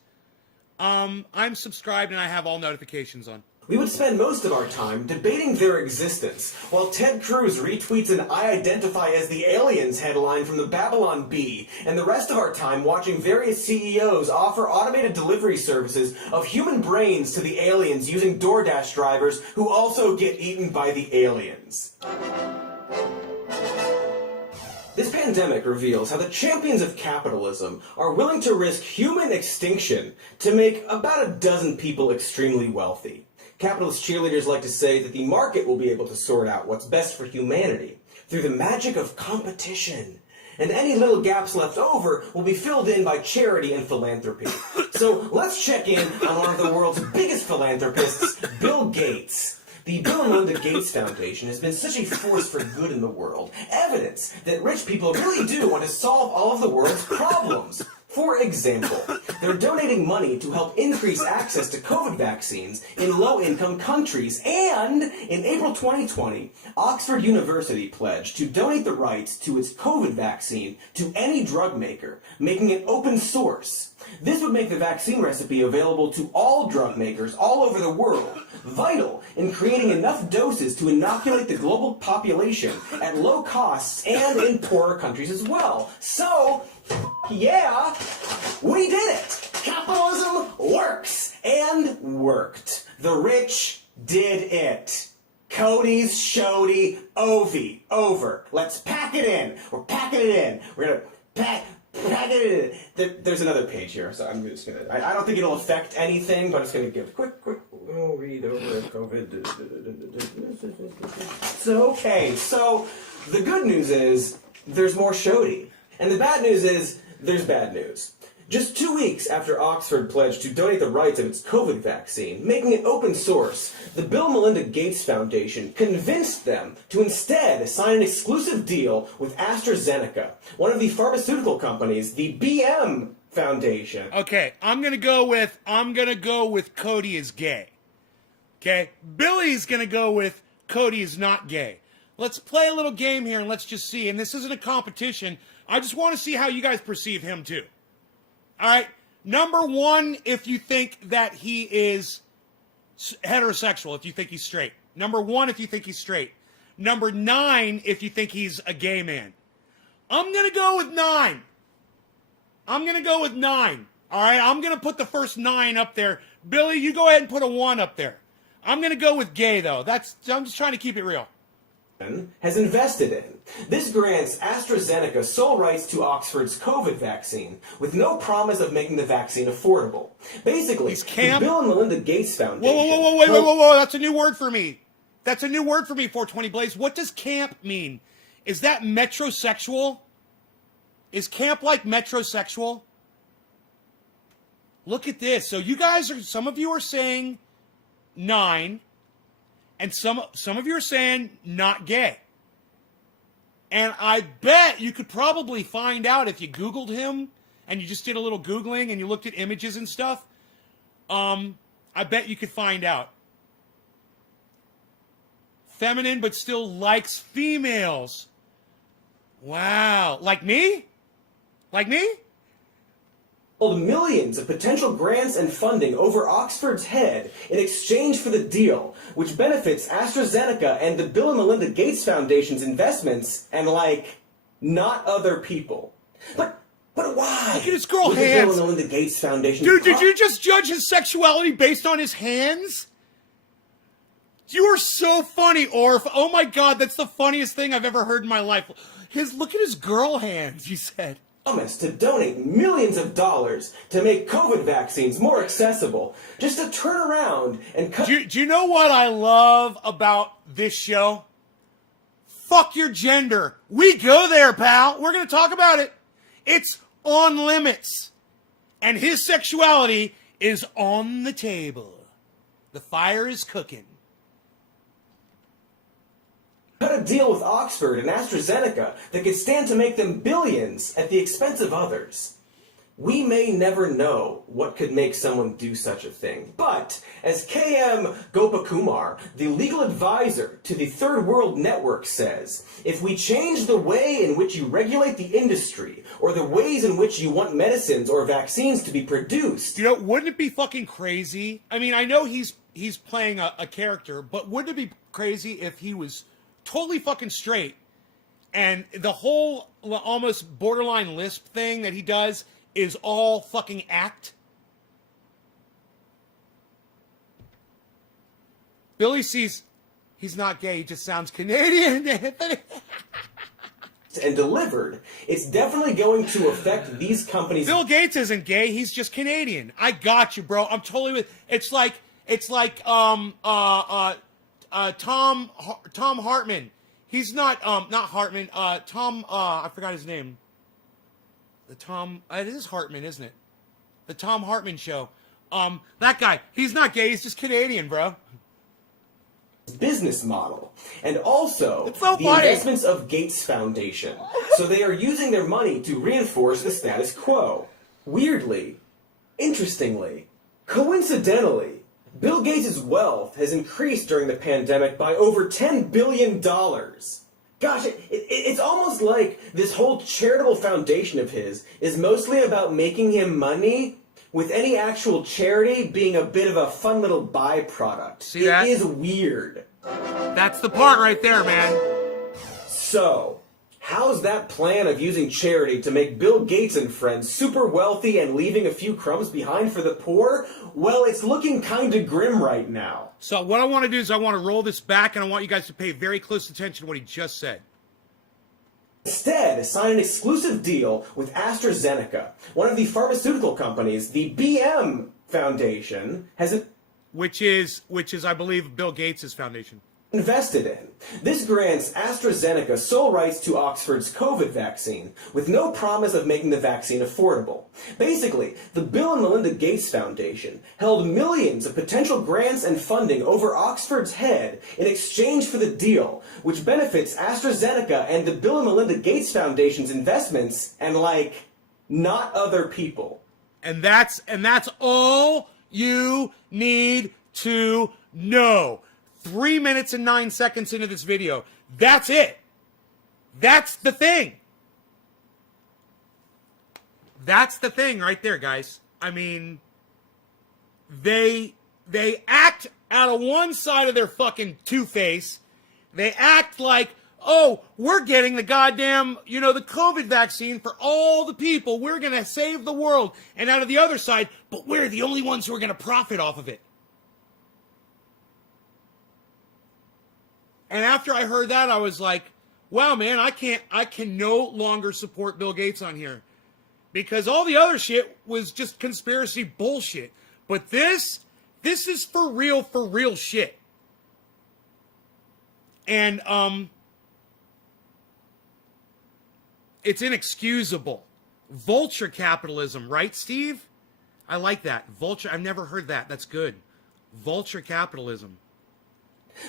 I'm subscribed and I have all notifications on. We would spend most of our time debating their existence, while Ted Cruz retweets an "I identify as the aliens" headline from the Babylon Bee, and the rest of our time watching various CEOs offer automated delivery services of human brains to the aliens using DoorDash drivers who also get eaten by the aliens. This pandemic reveals how the champions of capitalism are willing to risk human extinction to make about a dozen people extremely wealthy. Capitalist cheerleaders like to say that the market will be able to sort out what's best for humanity through the magic of competition. And any little gaps left over will be filled in by charity and philanthropy. So let's check in on one of the world's biggest philanthropists, Bill Gates. The Bill and Melinda Gates Foundation has been such a force for good in the world, evidence that rich people really do want to solve all of the world's problems. For example, they're donating money to help increase access to COVID vaccines in low-income countries. And in April 2020, Oxford University pledged to donate the rights to its COVID vaccine to any drug maker, making it open source. This would make the vaccine recipe available to all drug makers all over the world, vital in creating enough doses to inoculate the global population at low costs and in poorer countries as well. So, yeah, we did it! Capitalism works! And worked. The rich did it. Cody's Shody Ovi. Over. Let's pack it in. We're packing it in. We're gonna pack it in. There's another page here, so I'm just gonna... I don't think it'll affect anything, but I'm just gonna give a quick read over COVID. So, okay, so the good news is there's more Shody. And the bad news is there's bad news. Just 2 weeks after Oxford pledged to donate the rights of its COVID vaccine, making it open source, the Bill and Melinda Gates Foundation convinced them to instead sign an exclusive deal with AstraZeneca, one of the pharmaceutical companies, the BM Foundation. Okay, I'm gonna go with Cody is gay. Okay, Billy's gonna go with Cody is not gay. Let's play a little game here and let's just see. And this isn't a competition. I just want to see how you guys perceive him too. All right. Number one, if you think that he is heterosexual, if you think he's straight. Number one, if you think he's straight. Number 9, if you think he's a gay man. I'm going to go with 9. I'm going to go with 9. All right. I'm going to put the first 9 up there. Billy, you go ahead and put a 1 up there. I'm going to go with gay, though. I'm just trying to keep it real. Has invested in. This grants AstraZeneca sole rights to Oxford's COVID vaccine, with no promise of making the vaccine affordable. Basically, the Bill and Melinda Gates Foundation... Whoa, that's a new word for me. That's a new word for me, 420 Blaze. What does camp mean? Is that metrosexual? Is camp like metrosexual? Look at this. So you guys are, some of you are saying 9, and some of you are saying not gay. And I bet you could probably find out if you Googled him and you just did a little Googling and you looked at images and stuff. I bet you could find out. Feminine, but still likes females. Wow. Like me? Like me? Millions of potential grants and funding over Oxford's head in exchange for the deal, which benefits AstraZeneca and the Bill and Melinda Gates Foundation's investments and, like, not other people. But why? Look at his girl Would hands. The Bill and Melinda Gates Foundation. Dude, did you just judge his sexuality based on his hands? You are so funny, Orf. Oh my God, that's the funniest thing I've ever heard in my life. Look at his girl hands, you said. Promised to donate millions of dollars to make COVID vaccines more accessible, just to turn around and cut. Do you know what I love about this show? Fuck your gender. We go there, pal. We're going to talk about it. It's on limits. And his sexuality is on the table. The fire is cooking. Cut a deal with Oxford and AstraZeneca that could stand to make them billions at the expense of others. We may never know what could make someone do such a thing, but as KM Gopakumar, the legal advisor to the Third World Network, says, if we change the way in which you regulate the industry or the ways in which you want medicines or vaccines to be produced... You know, wouldn't it be fucking crazy? I mean, I know he's playing a character, but wouldn't it be crazy if he was totally fucking straight and the whole almost borderline lisp thing that he does is all fucking act? Billy sees he's not gay, he just sounds Canadian. and delivered, it's definitely going to affect these companies. Bill Gates isn't gay, he's just Canadian. I got you, bro. I'm totally with. It's like Tom Hartman. He's not Hartman. Tom. I forgot his name. It is Hartman, isn't it? The Tom Hartman show. That guy. He's not gay. He's just Canadian, bro. Business model, and also so the funny. Investments of Gates Foundation. So they are using their money to reinforce the status quo. Weirdly, interestingly, coincidentally, Bill Gates' wealth has increased during the pandemic by over $10 billion. Gosh, it's almost like this whole charitable foundation of his is mostly about making him money, with any actual charity being a bit of a fun little byproduct. See that? It is weird. That's the part right there, man. So, how's that plan of using charity to make Bill Gates and friends super wealthy and leaving a few crumbs behind for the poor? Well, it's looking kinda grim right now. So what I want to do is I want to roll this back, and I want you guys to pay very close attention to what he just said. Instead, sign an exclusive deal with AstraZeneca, one of the pharmaceutical companies the BM Foundation has Which is, I believe, Bill Gates' foundation. invested in. This grants AstraZeneca sole rights to Oxford's COVID vaccine, with no promise of making the vaccine affordable. Basically, the Bill and Melinda Gates Foundation held millions of potential grants and funding over Oxford's head in exchange for the deal, which benefits AstraZeneca and the Bill and Melinda Gates Foundation's investments and, like, not other people. And that's all you need to know. 3 minutes and 9 seconds into this video. That's it. That's the thing. That's the thing right there, guys. I mean, they act out of one side of their fucking two-face. They act like, oh, we're getting the goddamn, the COVID vaccine for all the people. We're going to save the world. And out of the other side, but we're the only ones who are going to profit off of it. And after I heard that, I was like, wow, man, I can no longer support Bill Gates on here. Because all the other shit was just conspiracy bullshit. But this is for real shit. And, it's inexcusable. Vulture capitalism, right, Steve? I like that. Vulture, I've never heard that. That's good. Vulture capitalism.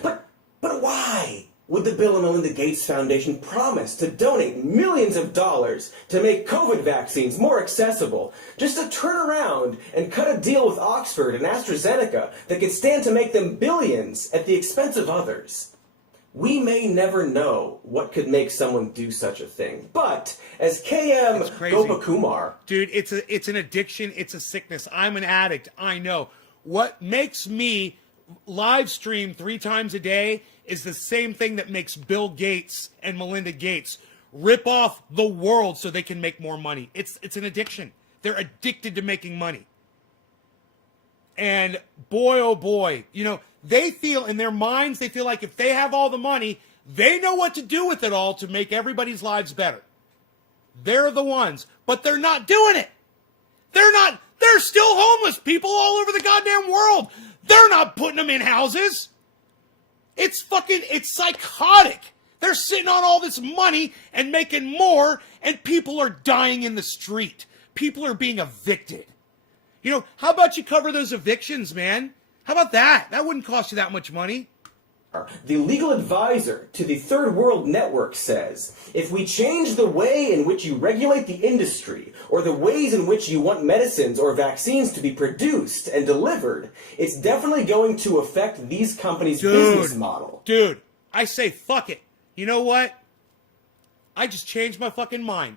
But why? Would the Bill and Melinda Gates Foundation promise to donate millions of dollars to make COVID vaccines more accessible, just to turn around and cut a deal with Oxford and AstraZeneca that could stand to make them billions at the expense of others? We may never know what could make someone do such a thing, but as KM Gopakumar... Dude, it's an addiction, it's a sickness. I'm an addict, I know. What makes me live stream 3 times a day is the same thing that makes Bill Gates and Melinda Gates rip off the world so they can make more money. It's an addiction. They're addicted to making money. And boy, oh boy, you know, they feel in their minds, they feel like if they have all the money, they know what to do with it all to make everybody's lives better. They're the ones, but they're not doing it. They're still homeless people all over the goddamn world. They're not putting them in houses. It's psychotic. They're sitting on all this money and making more, and people are dying in the street. People are being evicted. You know, how about you cover those evictions, man? How about that? That wouldn't cost you that much money. The legal advisor to the Third World Network says, if we change the way in which you regulate the industry, or the ways in which you want medicines or vaccines to be produced and delivered, it's definitely going to affect these companies' business model. Dude, I say fuck it. You know what? I just changed my fucking mind.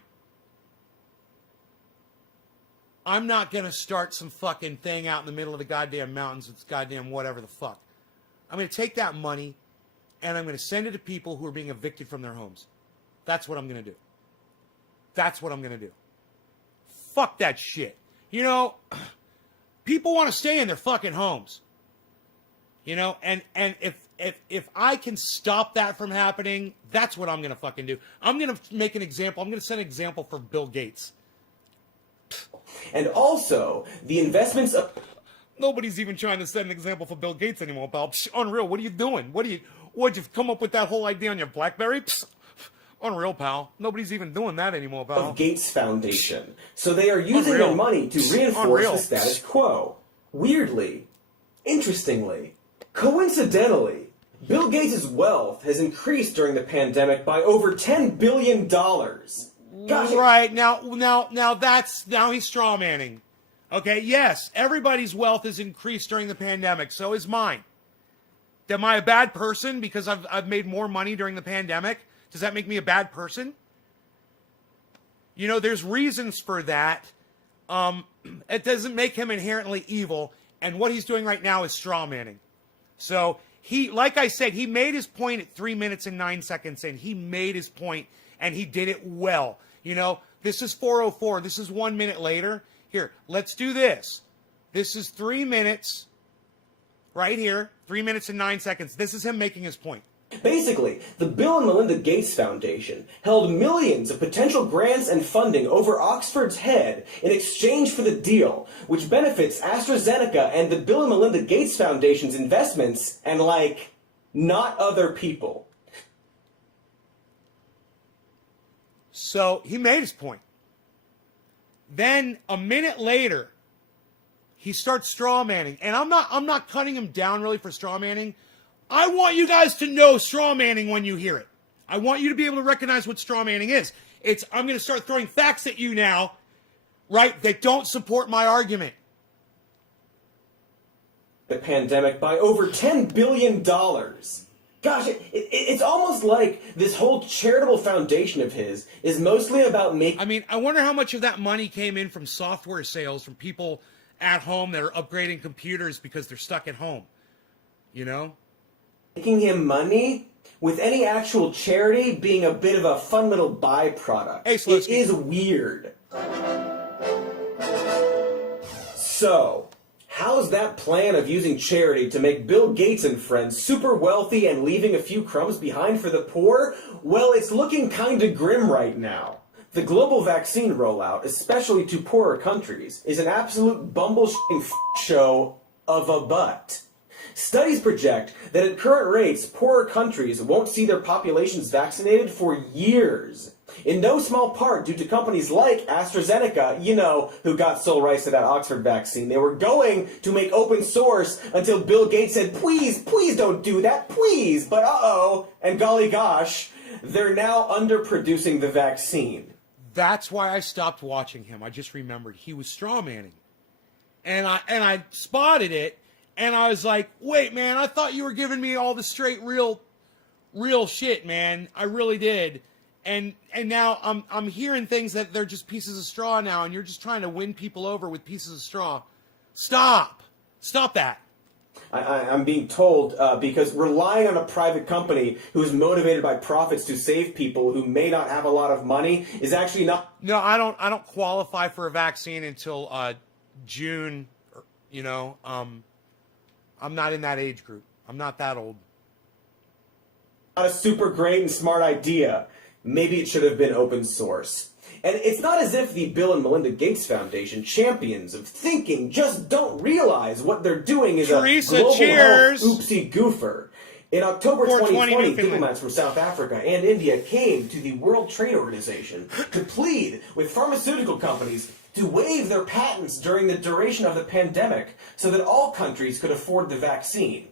I'm not going to start some fucking thing out in the middle of the goddamn mountains with goddamn whatever the fuck. I'm going to take that money and I'm going to send it to people who are being evicted from their homes. That's what I'm going to do. That's what I'm going to do. Fuck that shit. You know, people want to stay in their fucking homes. You know, and if I can stop that from happening, that's what I'm going to fucking do. I'm going to make an example. I'm going to set an example for Bill Gates. And also, the investments of... Nobody's even trying to set an example for Bill Gates anymore, pal. Psh, unreal. What are you doing? What'd you come up with that whole idea on your BlackBerry? Psh, unreal, pal. Nobody's even doing that anymore, pal. Of Gates Foundation. So they are using their money to reinforce the status quo. Weirdly, interestingly, coincidentally, Bill Gates' wealth has increased during the pandemic by over $10 billion. Gosh, right, now he's straw manning. Okay, yes, everybody's wealth has increased during the pandemic, so is mine. Am I a bad person because I've made more money during the pandemic? Does that make me a bad person? You know, there's reasons for that. It doesn't make him inherently evil, and what he's doing right now is straw manning. So he, like I said, he made his point at 3 minutes and 9 seconds in. He made his point, and he did it well. You know, this is 4:04. This is 1 minute later. Here, let's do this. This is 3 minutes, right here, 3 minutes and 9 seconds. This is him making his point. Basically, the Bill and Melinda Gates Foundation held millions of potential grants and funding over Oxford's head in exchange for the deal, which benefits AstraZeneca and the Bill and Melinda Gates Foundation's investments and, like, not other people. So he made his point. Then a minute later, he starts straw manning. And I'm not cutting him down really for straw manning. I want you guys to know straw manning when you hear it. I want you to be able to recognize what straw manning is. I'm going to start throwing facts at you now, right, that don't support my argument. The pandemic by over $10 billion. Gosh, it's almost like this whole charitable foundation of his is mostly about making... I mean, I wonder how much of that money came in from software sales, from people at home that are upgrading computers because they're stuck at home. You know? Making him money, with any actual charity being a bit of a fun little byproduct. Hey, it is weird. So... how's that plan of using charity to make Bill Gates and friends super wealthy and leaving a few crumbs behind for the poor? Well, it's looking kinda grim right now. The global vaccine rollout, especially to poorer countries, is an absolute bumble show of a butt. Studies project that at current rates, poorer countries won't see their populations vaccinated for years. In no small part due to companies like AstraZeneca, you know, who got sole rights to that Oxford vaccine. They were going to make open source until Bill Gates said, please, please don't do that, please. But uh-oh, and golly gosh, they're now underproducing the vaccine. That's why I stopped watching him. I just remembered he was strawmanning. And I spotted it, and I was like, wait, man, I thought you were giving me all the straight, real shit, man. I really did. And now I'm hearing things that they're just pieces of straw now, and you're just trying to win people over with pieces of straw. Stop that. I'm being told because relying on a private company who's motivated by profits to save people who may not have a lot of money is actually not. No, I don't qualify for a vaccine until June. You know, I'm not in that age group. I'm not that old. Not a super great and smart idea. Maybe it should have been open source. And it's not as if the Bill and Melinda Gates Foundation, champions of thinking, just don't realize what they're doing is Teresa, a global cheers. health oopsie goofer. In October 2020, diplomats from South Africa and India came to the World Trade Organization to plead with pharmaceutical companies to waive their patents during the duration of the pandemic so that all countries could afford the vaccine.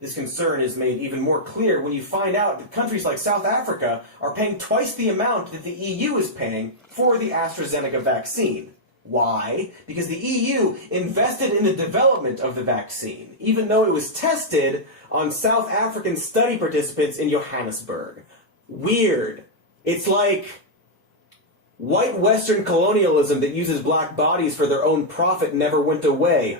This concern is made even more clear when you find out that countries like South Africa are paying twice the amount that the EU is paying for the AstraZeneca vaccine. Why? Because the EU invested in the development of the vaccine, even though it was tested on South African study participants in Johannesburg. Weird. It's like white Western colonialism that uses black bodies for their own profit never went away.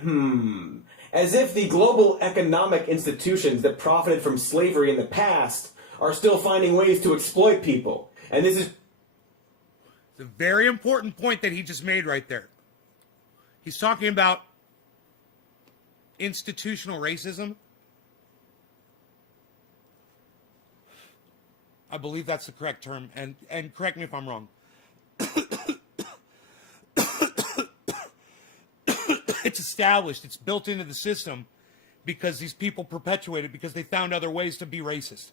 As if the global economic institutions that profited from slavery in the past are still finding ways to exploit people. And this is a very important point that he just made right there. He's talking about institutional racism. I believe that's the correct term, and correct me if I'm wrong. It's established. It's built into the system because these people perpetuate it because they found other ways to be racist.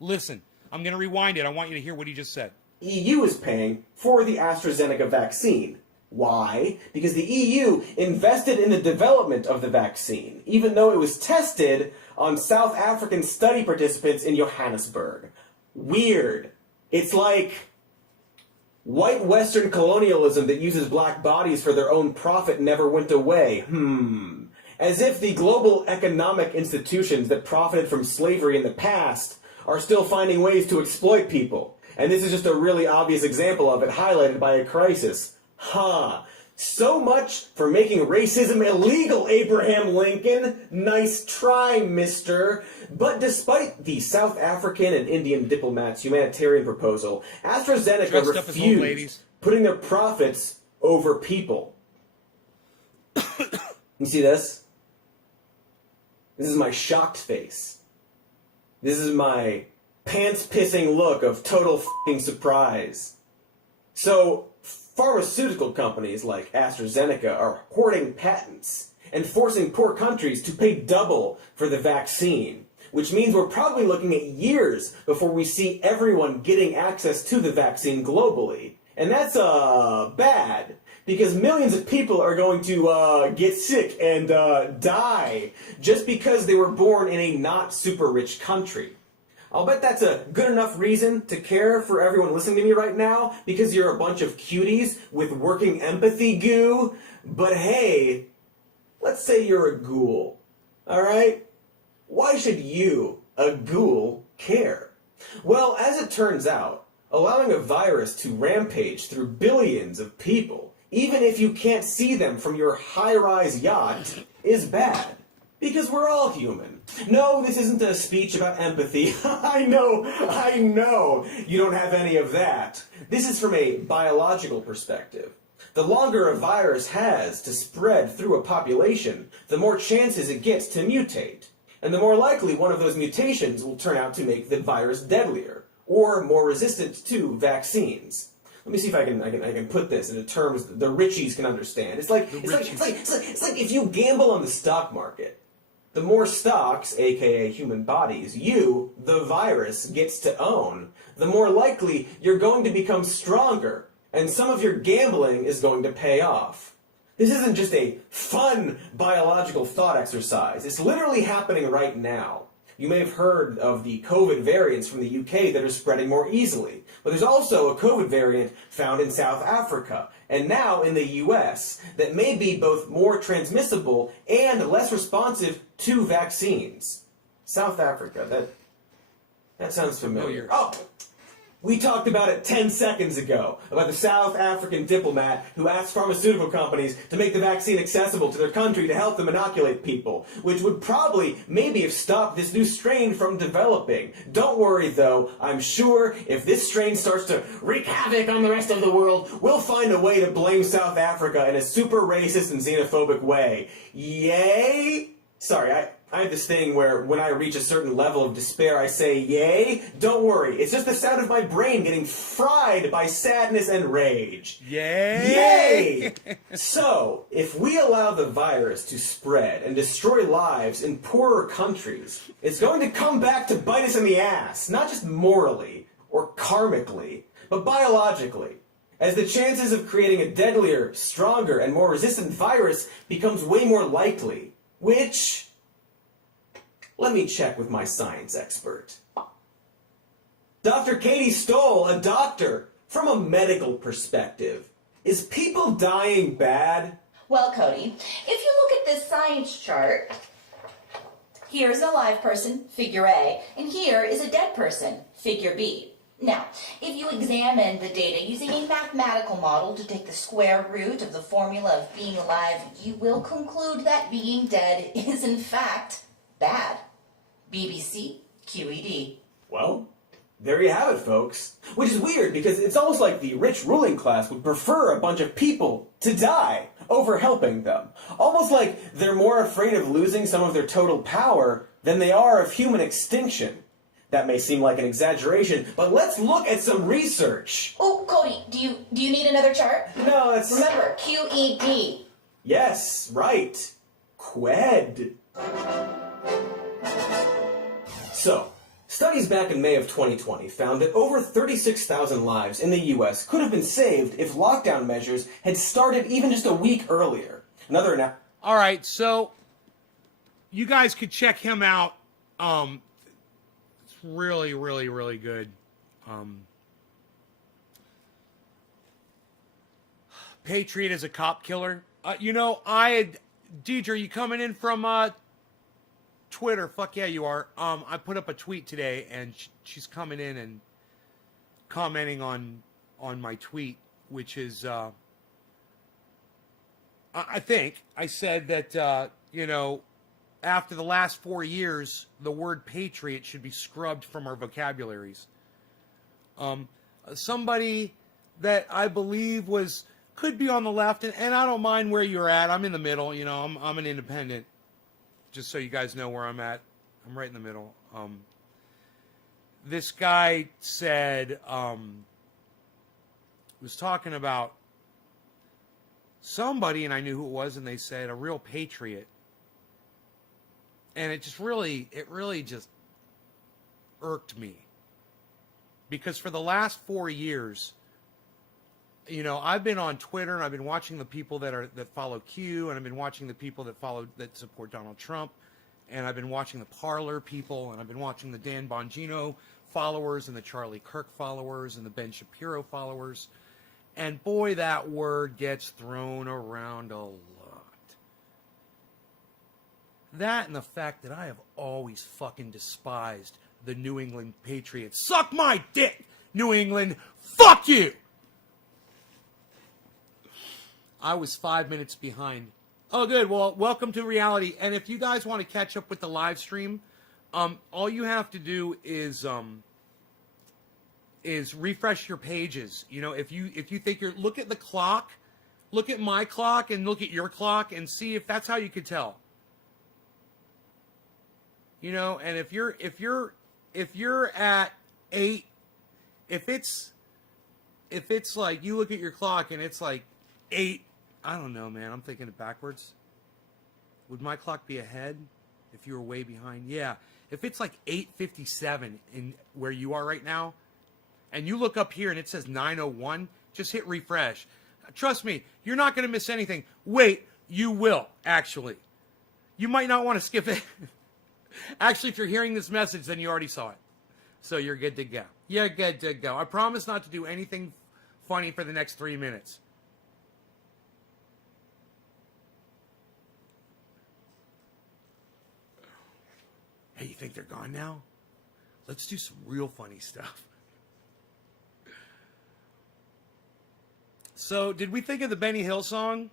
Listen, I'm going to rewind it. I want you to hear what he just said. EU is paying for the AstraZeneca vaccine. Why? Because the EU invested in the development of the vaccine, even though it was tested on South African study participants in Johannesburg. Weird. It's like white Western colonialism that uses black bodies for their own profit never went away. As if the global economic institutions that profited from slavery in the past are still finding ways to exploit people. And this is just a really obvious example of it, highlighted by a crisis. So much for making racism illegal, Abraham Lincoln. Nice try, mister. But despite the South African and Indian diplomats' humanitarian proposal, AstraZeneca refused putting their profits over people. You see this? This is my shocked face. This is my pants-pissing look of total f***ing surprise. So, pharmaceutical companies like AstraZeneca are hoarding patents and forcing poor countries to pay double for the vaccine, which means we're probably looking at years before we see everyone getting access to the vaccine globally. And that's bad, because millions of people are going to get sick and die just because they were born in a not super rich country. I'll bet that's a good enough reason to care for everyone listening to me right now, because you're a bunch of cuties with working empathy goo. But hey, let's say you're a ghoul, alright? Why should you, a ghoul, care? Well, as it turns out, allowing a virus to rampage through billions of people, even if you can't see them from your high-rise yacht, is bad. Because we're all human. No, this isn't a speech about empathy. I know, you don't have any of that. This is from a biological perspective. The longer a virus has to spread through a population, the more chances it gets to mutate. And the more likely one of those mutations will turn out to make the virus deadlier, or more resistant to vaccines. Let me see if I can put this into terms the richies can understand. It's like if you gamble on the stock market. the more stocks, aka human bodies, you, the virus, gets to own, the more likely you're going to become stronger, and some of your gambling is going to pay off. This isn't just a fun biological thought exercise. It's literally happening right now. You may have heard of the COVID variants from the UK that are spreading more easily, but there's also a COVID variant found in South Africa, and now in the US, that may be both more transmissible and less responsive to vaccines. South Africa, that sounds familiar. Oh, we talked about it 10 seconds ago, about the South African diplomat who asked pharmaceutical companies to make the vaccine accessible to their country to help them inoculate people, which would probably maybe have stopped this new strain from developing. Don't worry though, I'm sure if this strain starts to wreak havoc on the rest of the world, we'll find a way to blame South Africa in a super racist and xenophobic way. Yay? Sorry, I have this thing where when I reach a certain level of despair, I say, yay? Don't worry, it's just the sound of my brain getting fried by sadness and rage. Yay! Yay! So, if we allow the virus to spread and destroy lives in poorer countries, it's going to come back to bite us in the ass, not just morally or karmically, but biologically. As the chances of creating a deadlier, stronger, and more resistant virus becomes way more likely, which... let me check with my science expert. Dr. Katie Stoll, a doctor, from a medical perspective, is people dying bad? Well, Cody, if you look at this science chart, here's a live person, figure A, and here is a dead person, figure B. Now, if you examine the data using a mathematical model to take the square root of the formula of being alive, you will conclude that being dead is in fact bad. BBC QED. Well, there you have it, folks. Which is weird because it's almost like the rich ruling class would prefer a bunch of people to die over helping them. Almost like they're more afraid of losing some of their total power than they are of human extinction. That may seem like an exaggeration, but let's look at some research. Oh, Cody, do you need another chart? No, that's... Remember, QED. Yes, right. QUED. So, studies back in May of 2020 found that over 36,000 lives in the US could have been saved if lockdown measures had started even just a week earlier. All right, so you guys could check him out. It's really, really, really good. Patriot is a cop killer. Deidre, you coming in from Twitter? Fuck yeah, you are. I put up a tweet today, and she's coming in and commenting on my tweet, which is, I think I said that, after the last 4 years, the word patriot should be scrubbed from our vocabularies. Somebody that I believe could be on the left, and I don't mind where you're at. I'm in the middle, I'm an independent. Just so you guys know where I'm at. I'm right in the middle. This guy said, was talking about somebody, and I knew who it was, and they said a real patriot. And it really just irked me. Because for the last 4 years, I've been on Twitter, and I've been watching the people that follow Q, and I've been watching the people that support Donald Trump, and I've been watching the Parler people, and I've been watching the Dan Bongino followers, and the Charlie Kirk followers, and the Ben Shapiro followers. And boy, that word gets thrown around a lot. That and the fact that I have always fucking despised the New England Patriots. Suck my dick, New England. Fuck you! I was 5 minutes behind. Oh, good. Well, welcome to reality. And if you guys want to catch up with the live stream, all you have to do is refresh your pages. If you think look at the clock, look at my clock, and look at your clock, and see if that's how you could tell. And if you're at 8, if it's like you look at your clock and it's like 8. I don't know, man. I'm thinking it backwards. Would my clock be ahead? if you were way behind. Yeah. If it's like 8:57 in where you are right now, and you look up here and it says 9:01, just hit refresh. Trust me, you're not going to miss anything. Wait, you will, actually. You might not want to skip it. Actually, if you're hearing this message, then you already saw it. So you're good to go. You're good to go. I promise not to do anything funny for the next 3 minutes. Hey, you think they're gone now? Let's do some real funny stuff. So, did we think of the Benny Hill song?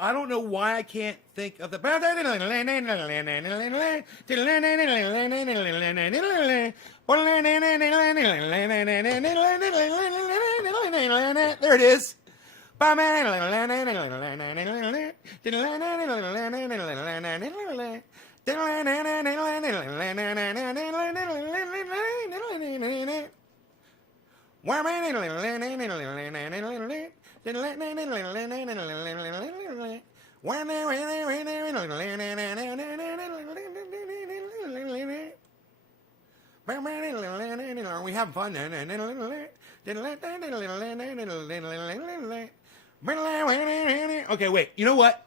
I don't know why I can't think of the. There it is. Are we having fun? Okay, wait. You know what?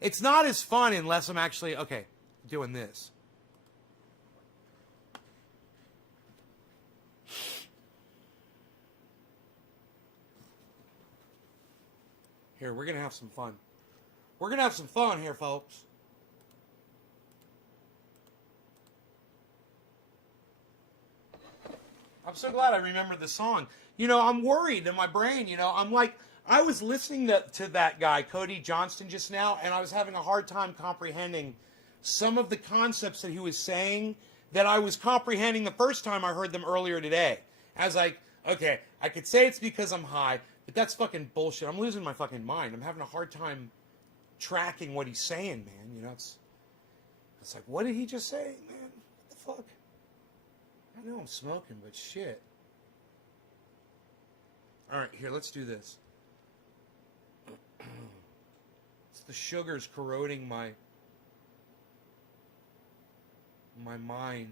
It's not as fun unless I'm actually, okay, doing this. Here, we're going to have some fun. We're going to have some fun here, folks. I'm so glad I remembered the song. You know, I'm worried in my brain, you know. I'm like, I was listening to that guy, Cody Johnston, just now, and I was having a hard time comprehending some of the concepts that he was saying that I was comprehending the first time I heard them earlier today. I was like, okay, I could say it's because I'm high, but that's fucking bullshit. I'm losing my fucking mind. I'm having a hard time tracking what he's saying, man. You know, it's like, what did he just say, man? What the fuck? I know I'm smoking, but shit. All right, here, let's do this. It's the sugars corroding my mind.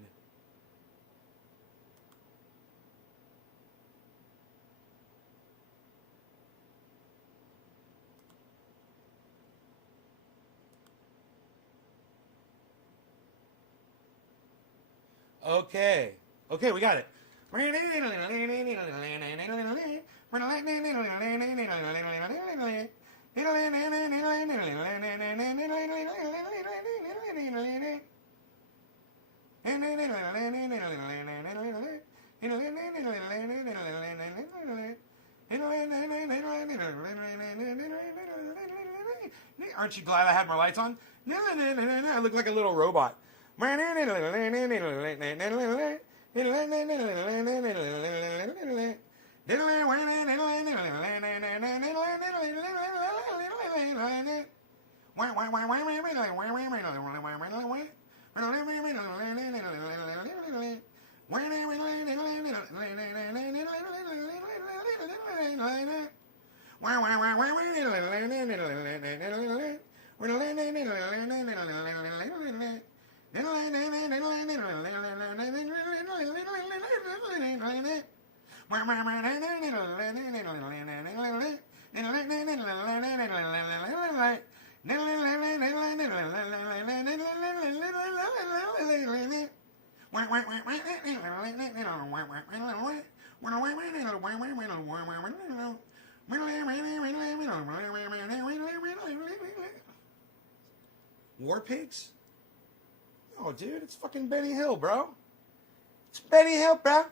Okay. Okay, we got it. Aren't you glad I had my lights on? I look like a little robot. War Pigs? Oh, dude, it's fucking Benny Hill, bro. It's Benny Hill, bro.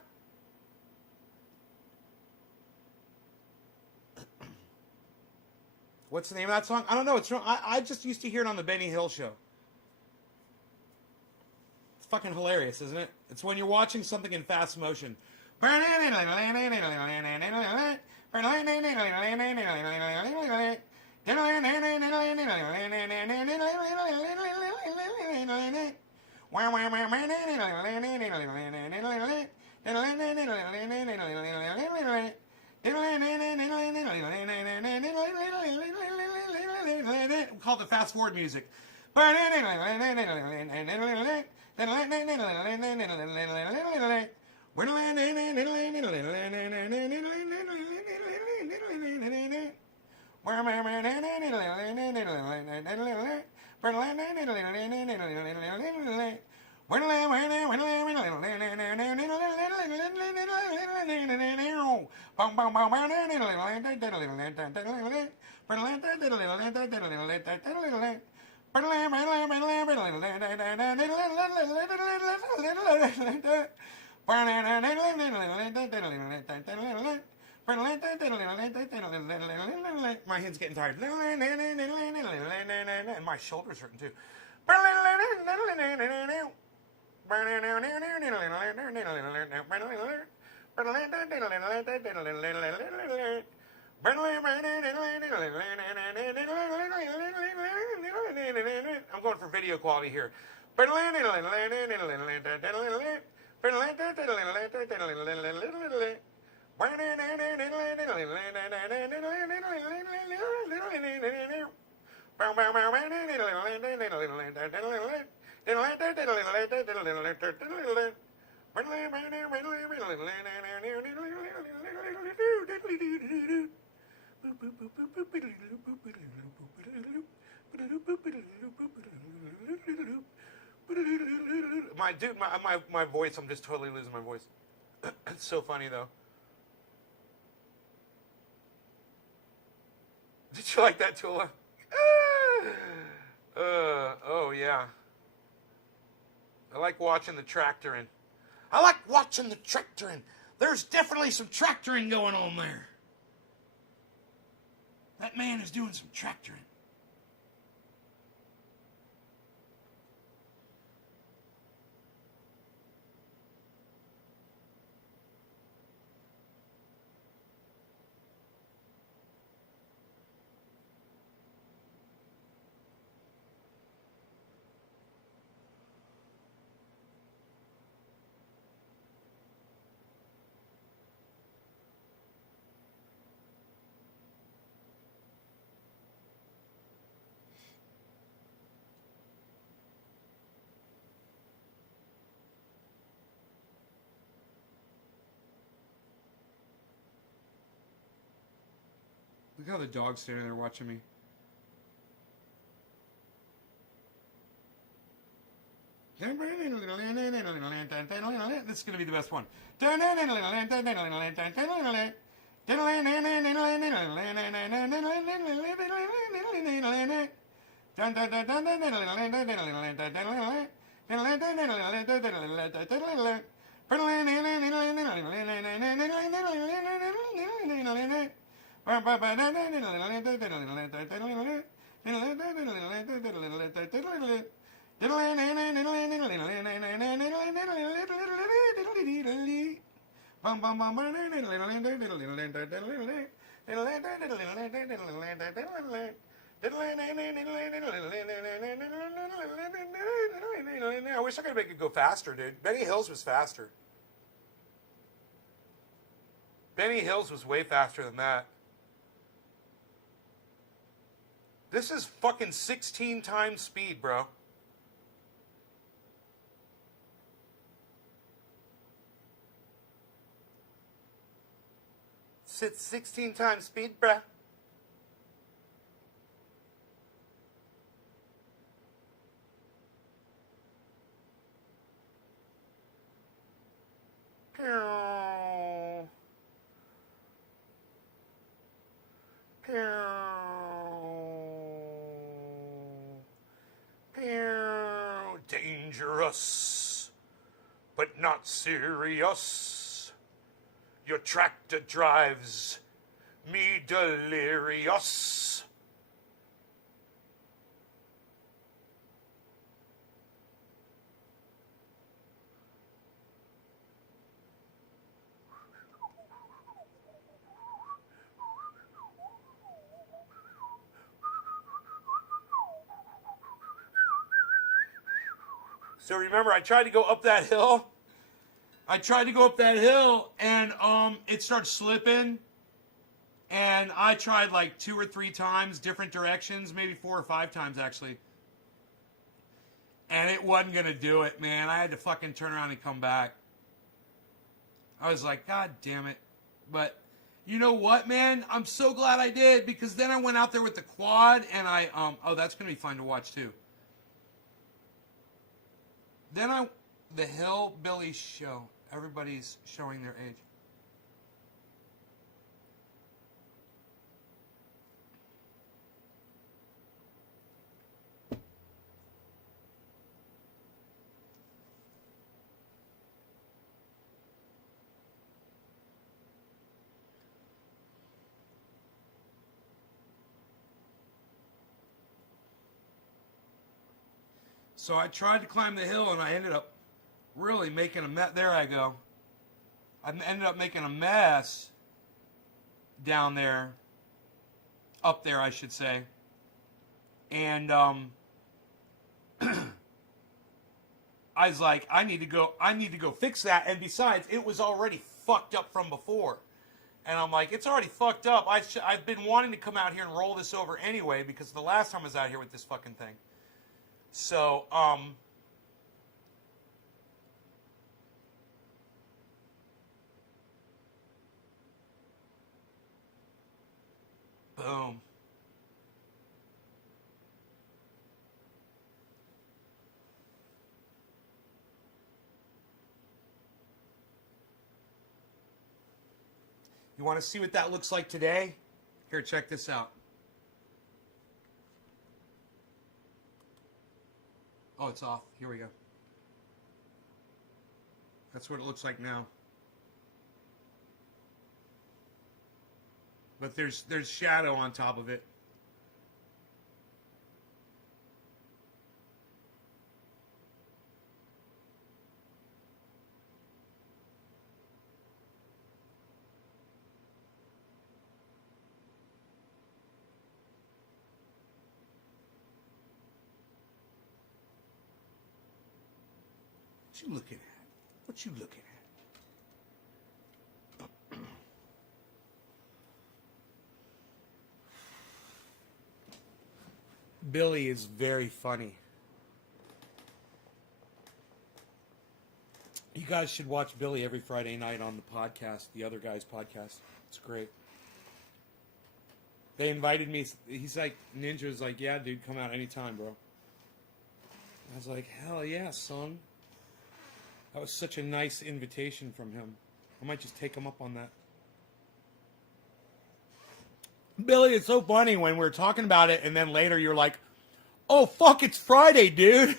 What's the name of that song? I don't know. It's I just used to hear it on the Benny Hill show. It's fucking hilarious, isn't it? It's when you're watching something in fast motion. call it the fast forward music. My head's getting tired. And my shoulder's hurting too. I'm going for video quality here. My voice, I'm just totally losing my voice. It's so funny though. Did you like that, Tula? Oh yeah. I like watching the tractoring. There's definitely some tractoring going on there. That man is doing some tractoring. Look how the dog's standing there watching me. This is going to be the best one. I wish I could make it go faster, dude. Benny Hills was faster. Benny Hills was way faster than that. This is fucking 16 times speed, bro. It's 16 times speed, bruh. Pew. Pew. Pew. Dangerous, but not serious. Your tractor drives me delirious. So remember, I tried to go up that hill. And it starts slipping. And I tried like 2 or 3 times, different directions, maybe 4 or 5 times actually. And it wasn't going to do it, man. I had to fucking turn around and come back. I was like, God damn it. But you know what, man? I'm so glad I did, because then I went out there with the quad and oh, that's going to be fun to watch too. Then the Hillbilly Show. Everybody's showing their age. So I tried to climb the hill and I ended up really making a mess. There I go. I ended up making a mess down there. Up there, I should say. And I was like, I need to go fix that. And besides, it was already fucked up from before. And I'm like, it's already fucked up. I've been wanting to come out here and roll this over anyway, because the last time I was out here with this fucking thing. So, boom. You want to see what that looks like today? Here, check this out. Oh, it's off. Here we go. That's what it looks like now. But there's shadow on top of it. What you looking at? What you looking at? Billy is very funny. You guys should watch Billy every Friday night on the podcast, the other guy's podcast. It's great. They invited me. He's like, Ninja's like, yeah, dude, come out anytime, bro. I was like, hell yeah, son. That was such a nice invitation from him. I might just take him up on that. Billy, it's so funny when we're talking about it and then later you're like, oh, fuck, it's Friday, dude.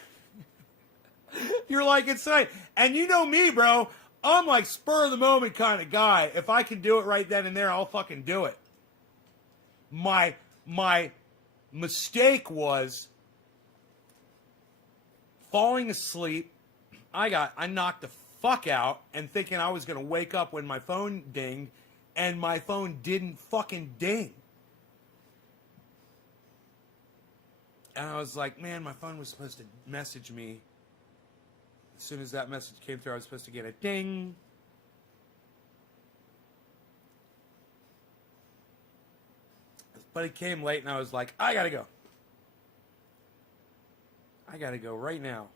You're like, it's tonight. And you know me, bro. I'm like spur of the moment kind of guy. If I can do it right then and there, I'll fucking do it. My mistake was falling asleep. I knocked the fuck out and thinking I was going to wake up when my phone dinged, and my phone didn't fucking ding. And I was like, man, my phone was supposed to message me. As soon as that message came through, I was supposed to get a ding. But it came late, and I was like, I gotta go. I gotta go right now.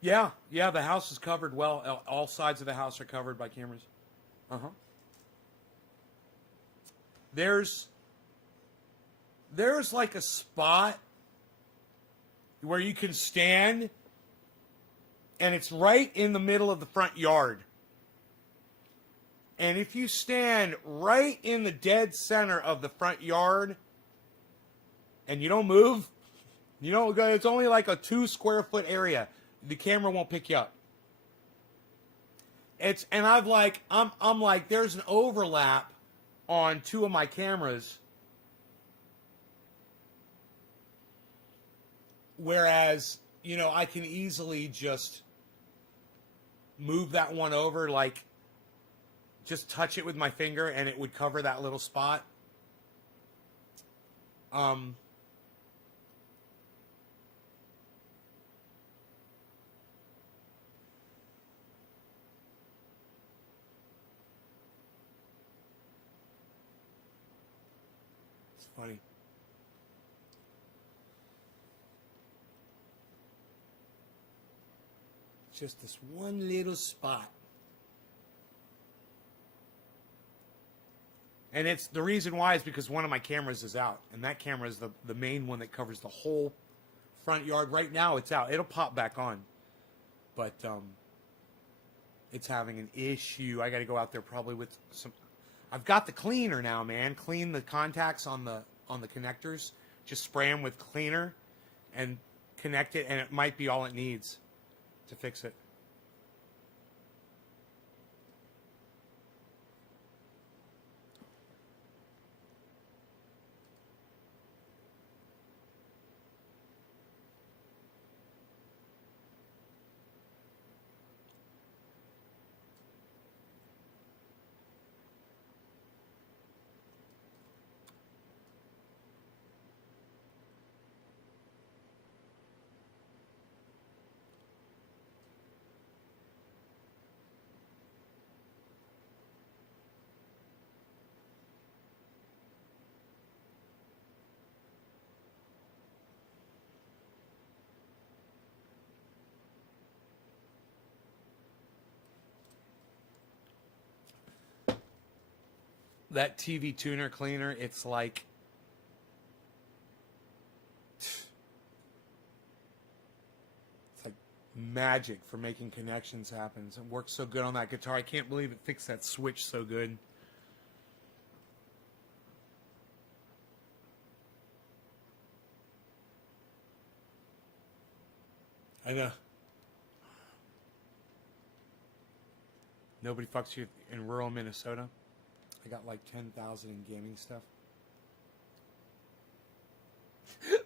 Yeah, the house is covered well. All sides of the house are covered by cameras. Uh-huh. There's like a spot where you can stand, and it's right in the middle of the front yard. And if you stand right in the dead center of the front yard and you don't move, you don't go, it's only like a 2 square foot area. The camera won't pick you up. I'm like, there's an overlap on 2 of my cameras. Whereas, I can easily just move that one over, like just touch it with my finger and it would cover that little spot. Um, it's funny. Just this one little spot. And it's the reason why is because one of my cameras is out. And that camera is the main one that covers the whole front yard. Right now it's out. It'll pop back on. But it's having an issue. I got to go out there probably with some. I've got the cleaner now, man. Clean the contacts on the connectors. Just spray them with cleaner and connect it, and it might be all it needs to fix it. That TV tuner cleaner, it's like magic for making connections happen. It works so good on that guitar. I can't believe it fixed that switch so good. I know. Nobody fucks you in rural Minnesota. I got like 10,000 in gaming stuff.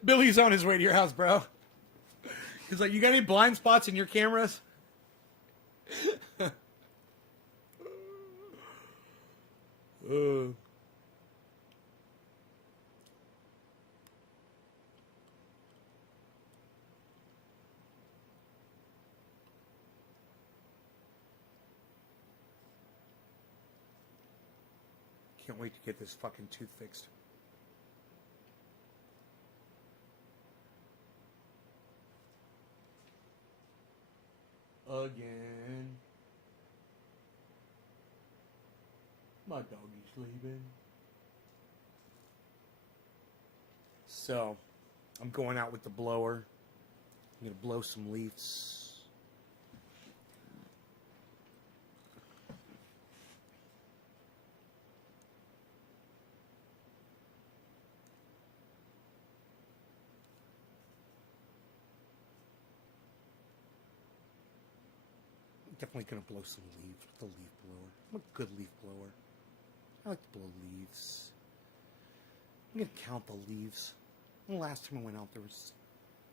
Billy's on his way to your house, bro. He's like, you got any blind spots in your cameras? Can't wait to get this fucking tooth fixed. Again. My doggy's sleeping. So, I'm going out with the blower. I'm going to blow some leaves. Definitely going to blow some leaves with the leaf blower. I'm a good leaf blower. I like to blow leaves. I'm going to count the leaves. The last time I went out, there was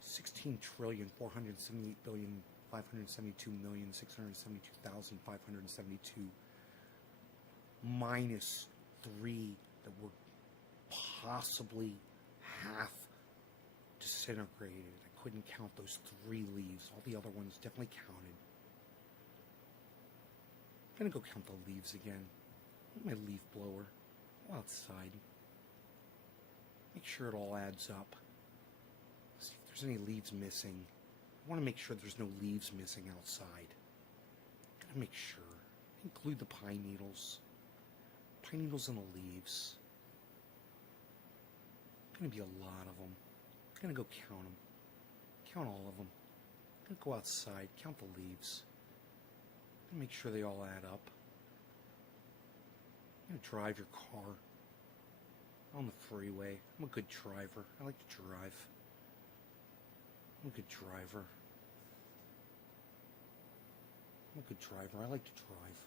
16,478,572,672,572 minus 3 that were possibly half disintegrated. I couldn't count those 3 leaves. All the other ones definitely counted. I'm gonna go count the leaves again. My leaf blower. Go outside. Make sure it all adds up. See if there's any leaves missing. I want to make sure there's no leaves missing outside. Gotta make sure. Include the pine needles. Pine needles and the leaves. Gonna be a lot of them. I'm gonna go count them. Count all of them. I'm gonna go outside. Count the leaves. Make sure they all add up. I'm gonna drive your car on the freeway. I'm a good driver. I like to drive. I'm a good driver. I'm a good driver. I like to drive.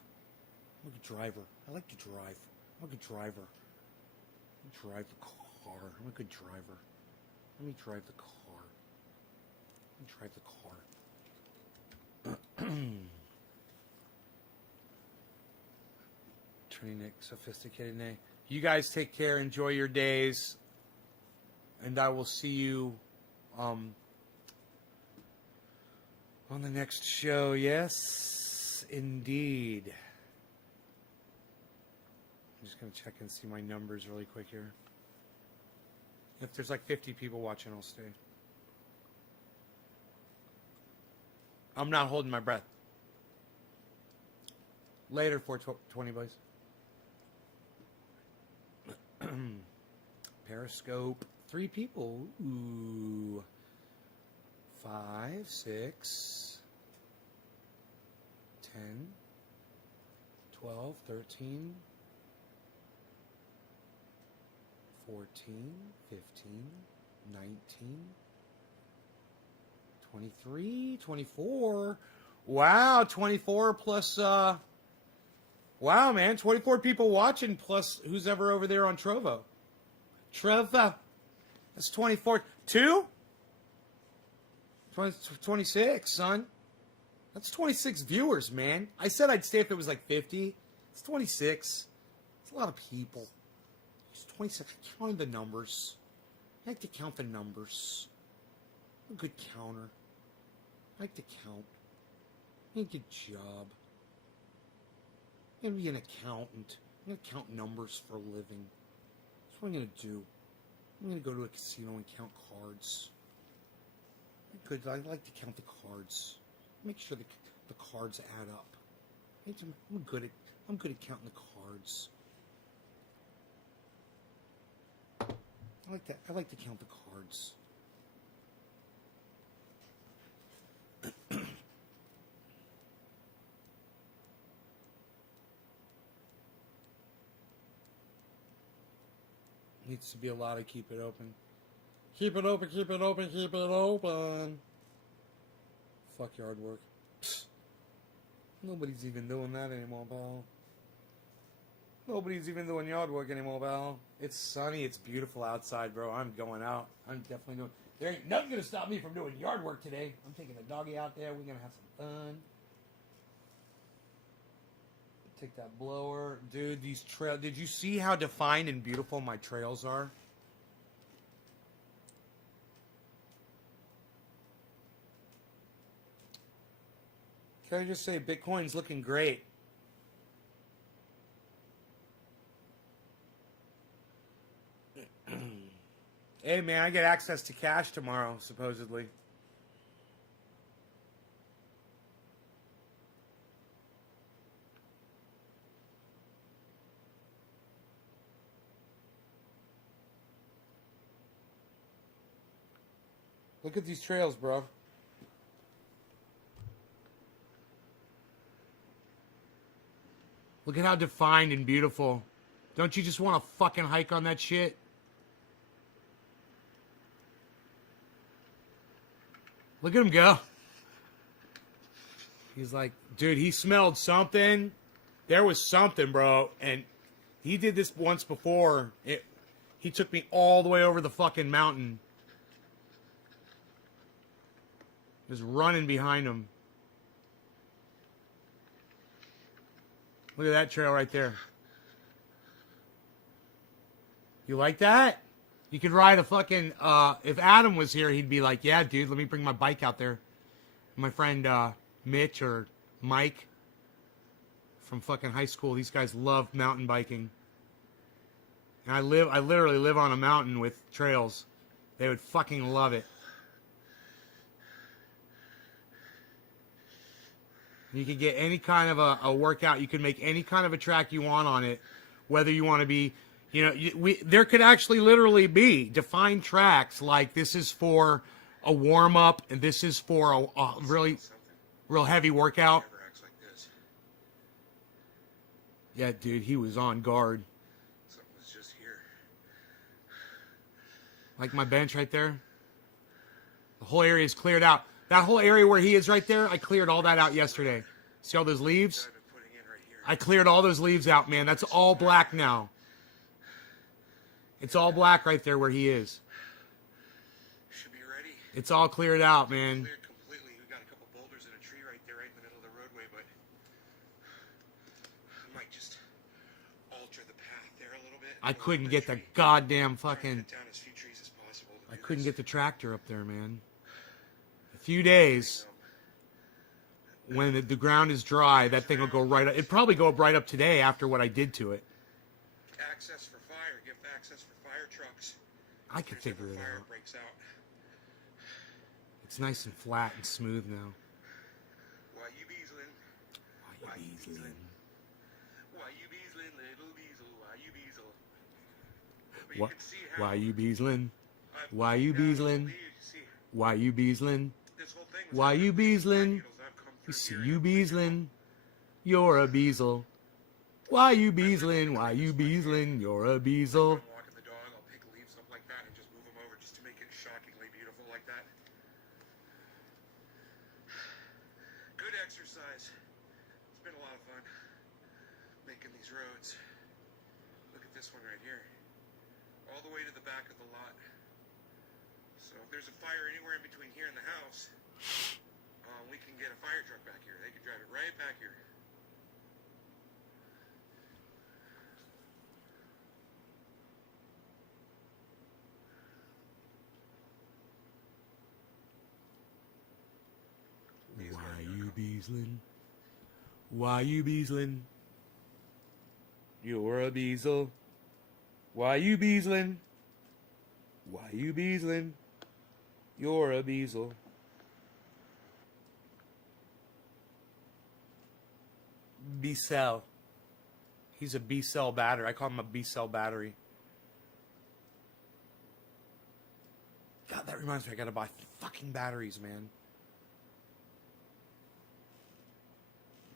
I'm a good driver. I like to drive. I'm a good driver. I drive the car. I'm a good driver. Let me drive the car. Let me drive the car. Turning Nick sophisticated Nay. You guys take care. Enjoy your days. And I will see you on the next show. Yes, indeed. I'm just going to check and see my numbers really quick here. If there's like 50 people watching, I'll stay. I'm not holding my breath. Later, 420, boys. Periscope. 3 people. Ooh. 5, 6, 10, 12, 13, 14, 15, 19, 23, 24. Wow, 24 plus, wow, man, 24 people watching plus who's ever over there on Trovo. Trovo. That's 24. 2? 26, son. That's 26 viewers, man. I said I'd stay if it was like 50. It's 26. It's a lot of people. It's 26. I'm counting the numbers. I like to count the numbers. I'm a good counter. I like to count. I need a good job. I'm going to be an accountant. I'm going to count numbers for a living. That's what I'm going to do. I'm going to go to a casino and count cards. Good. I like to count the cards. Make sure the cards add up. I'm good at counting the cards. I like that. I like to count the cards. Needs to be a lot of keep it open. Keep it open, keep it open, keep it open. Fuck yard work. Psst. Nobody's even doing that anymore, pal. Nobody's even doing yard work anymore, pal. It's sunny, it's beautiful outside, bro. I'm going out. I'm definitely doing... There ain't nothing gonna stop me from doing yard work today. I'm taking the doggy out there. We're gonna have some fun. Take that blower. Dude, these trails... Did you see how defined and beautiful my trails are? Can I just say Bitcoin's looking great? Hey, man, I get access to cash tomorrow, supposedly. Look at these trails, bro. Look at how defined and beautiful. Don't you just want to fucking hike on that shit? Look at him go. He's like, dude, he smelled something. There was something, bro. And he did this once before. He took me all the way over the fucking mountain. Just running behind him. Look at that trail right there. You like that? You could ride a fucking... if Adam was here, he'd be like, yeah, dude, let me bring my bike out there. My friend Mitch or Mike from fucking high school, these guys love mountain biking. And I literally live on a mountain with trails. They would fucking love it. You could get any kind of a workout. You can make any kind of a track you want on it. Whether you want to be, you know, there could actually literally be defined tracks like this is for a warm-up and this is for a really real heavy workout. Yeah, dude, he was on guard. Something was just here. Like my bench right there. The whole area is cleared out. That whole area where he is right there, I cleared all that out yesterday. See all those leaves? I cleared all those leaves out, man. That's all black now. It's all black right there where he is. Should be ready. It's all cleared out, man. Cleared completely. We got a couple boulders and a tree right there, right in the middle of the roadway, but I might just alter the path there a little bit. I couldn't get the goddamn fucking... Cut down as few trees as possible. Couldn't get the tractor up there, man. A few days, when the ground is dry, that thing will go right up. It'd probably go up right up today after what I did to it. Access for fire. Give access for fire trucks. I could figure it Fire out. breaks out. It's nice and flat and smooth now. Why you beasling? Why you beasling? Why you beasling, little beasel? Why you beasel? But you What? can see how Why you beasling? I've Why you down the beasling? leaves. See, Why you beasling? this whole thing was Why you beasling? needles I've come You through see here. you beasling? You're a beasel. Why you beasling? Why you beasling? You're a beasel. I'm walking the dog, I'll pick leaves up like that and just move them over just to make it shockingly beautiful like that. Good exercise. It's been a lot of fun making these roads. Look at this one right here. All the way to the back of the lot. So if there's a fire anywhere in between here and the house, we can get a fire truck back here. They can drive it right back here. Why you beasling? Why you beasling? You're a beasel. Why you beasling? Why you beasling? You're a beasel. B-cell. He's a B-cell battery. I call him a B-cell battery. God, that reminds me, I gotta buy fucking batteries, man.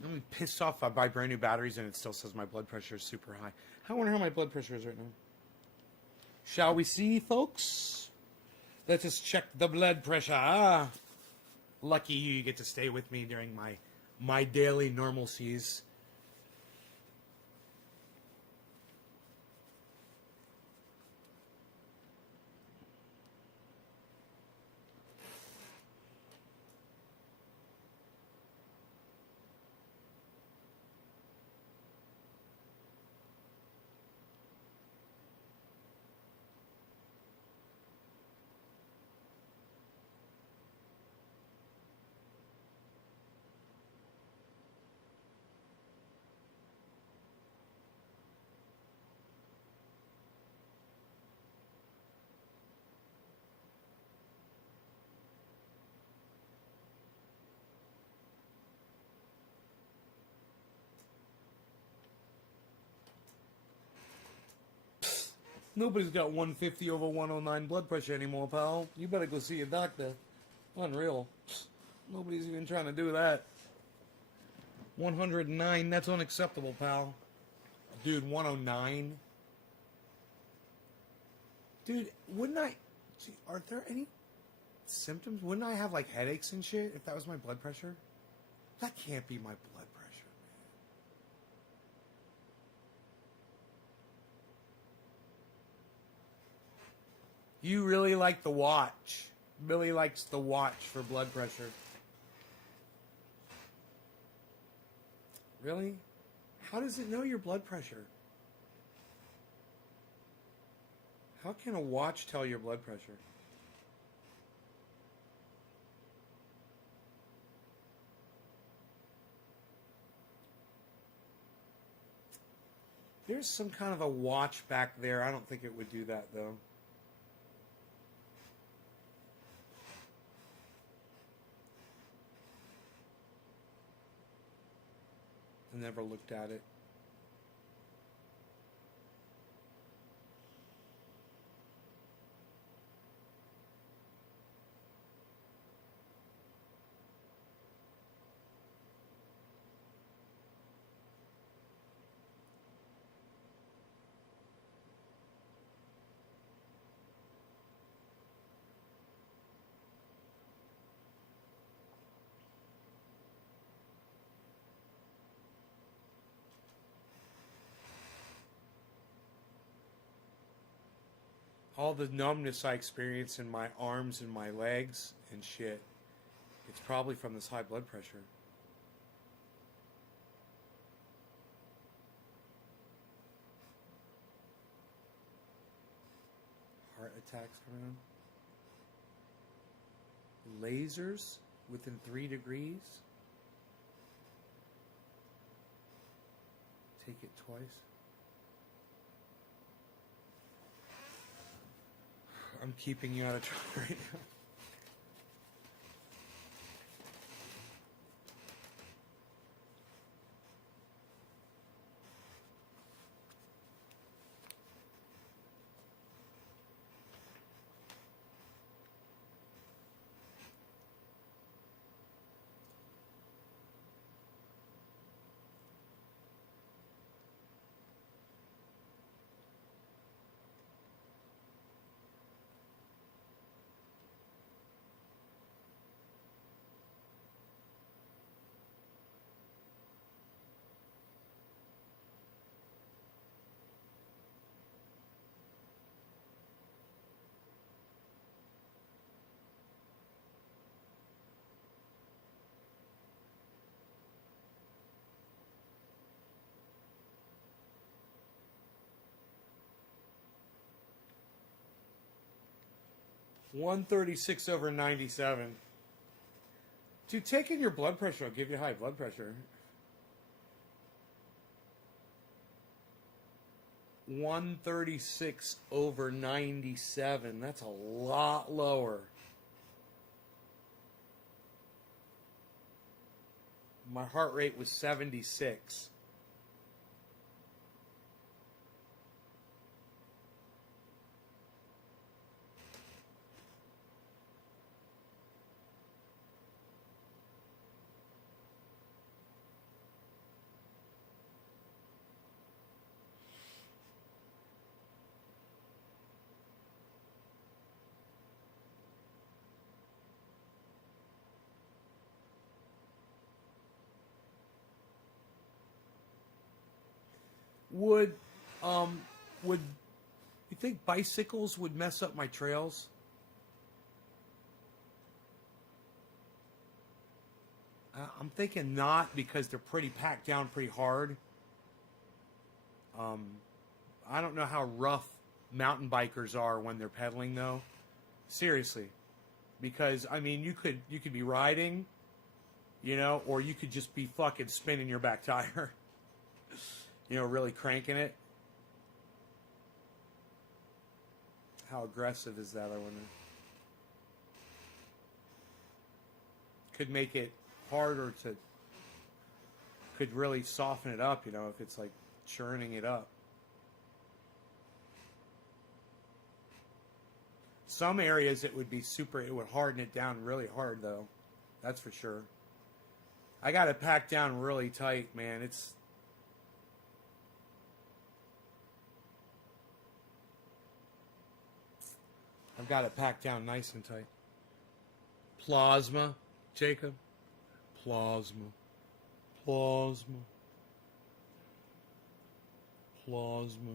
I'm pissed off if I buy brand new batteries and it still says my blood pressure is super high. I wonder how my blood pressure is right now. Shall we see, folks? Let us check the blood pressure. Ah, lucky you get to stay with me during my daily normalcies. Nobody's got 150 over 109 blood pressure anymore, pal. You better go see a doctor. Unreal. Nobody's even trying to do that. 109, that's unacceptable, pal. Dude, 109? Dude, wouldn't I... Gee, are there any symptoms? Wouldn't I have, like, headaches and shit if that was my blood pressure? That can't be my blood pressure. You really like the watch. Billy likes the watch for blood pressure. Really? How does it know your blood pressure? How can a watch tell your blood pressure? There's some kind of a watch back there. I don't think it would do that, though. I never looked at it. All the numbness I experience in my arms and my legs and shit, it's probably from this high blood pressure. Heart attacks coming on. Lasers within 3 degrees. Take it twice. I'm keeping you out of trouble right now. (136/97). Dude, taking your blood pressure will give you high blood pressure. 136/97. That's a lot lower. My heart rate was 76. Would you think bicycles would mess up my trails? I'm thinking not, because they're pretty packed down pretty hard. I don't know how rough mountain bikers are when they're pedaling though. Seriously. Because I mean you could be riding, you know, or you could just be fucking spinning your back tire. You know, really cranking it. How aggressive is that, I wonder? Could make it harder to... Could really soften it up, you know, if it's like churning it up. Some areas it would be super... It would harden it down really hard, though. That's for sure. I got it packed down really tight, man. It's... I've got it packed down nice and tight. Plasma, Jacob. Plasma. Plasma. Plasma.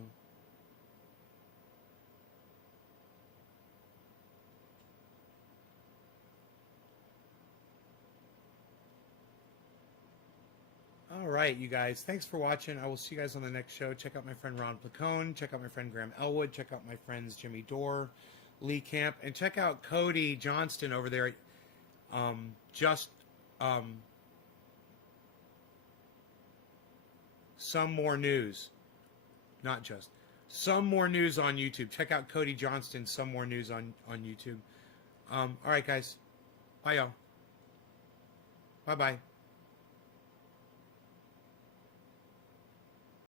All right, you guys. Thanks for watching. I will see you guys on the next show. Check out my friend Ron Placone. Check out my friend Graham Elwood. Check out my friends Jimmy Dore, Lee Camp, and check out Cody Johnston over there at Some More News. Not just. Some More News on YouTube. Check out Cody Johnston, Some More News on YouTube. All right, guys. Bye, y'all. Bye-bye.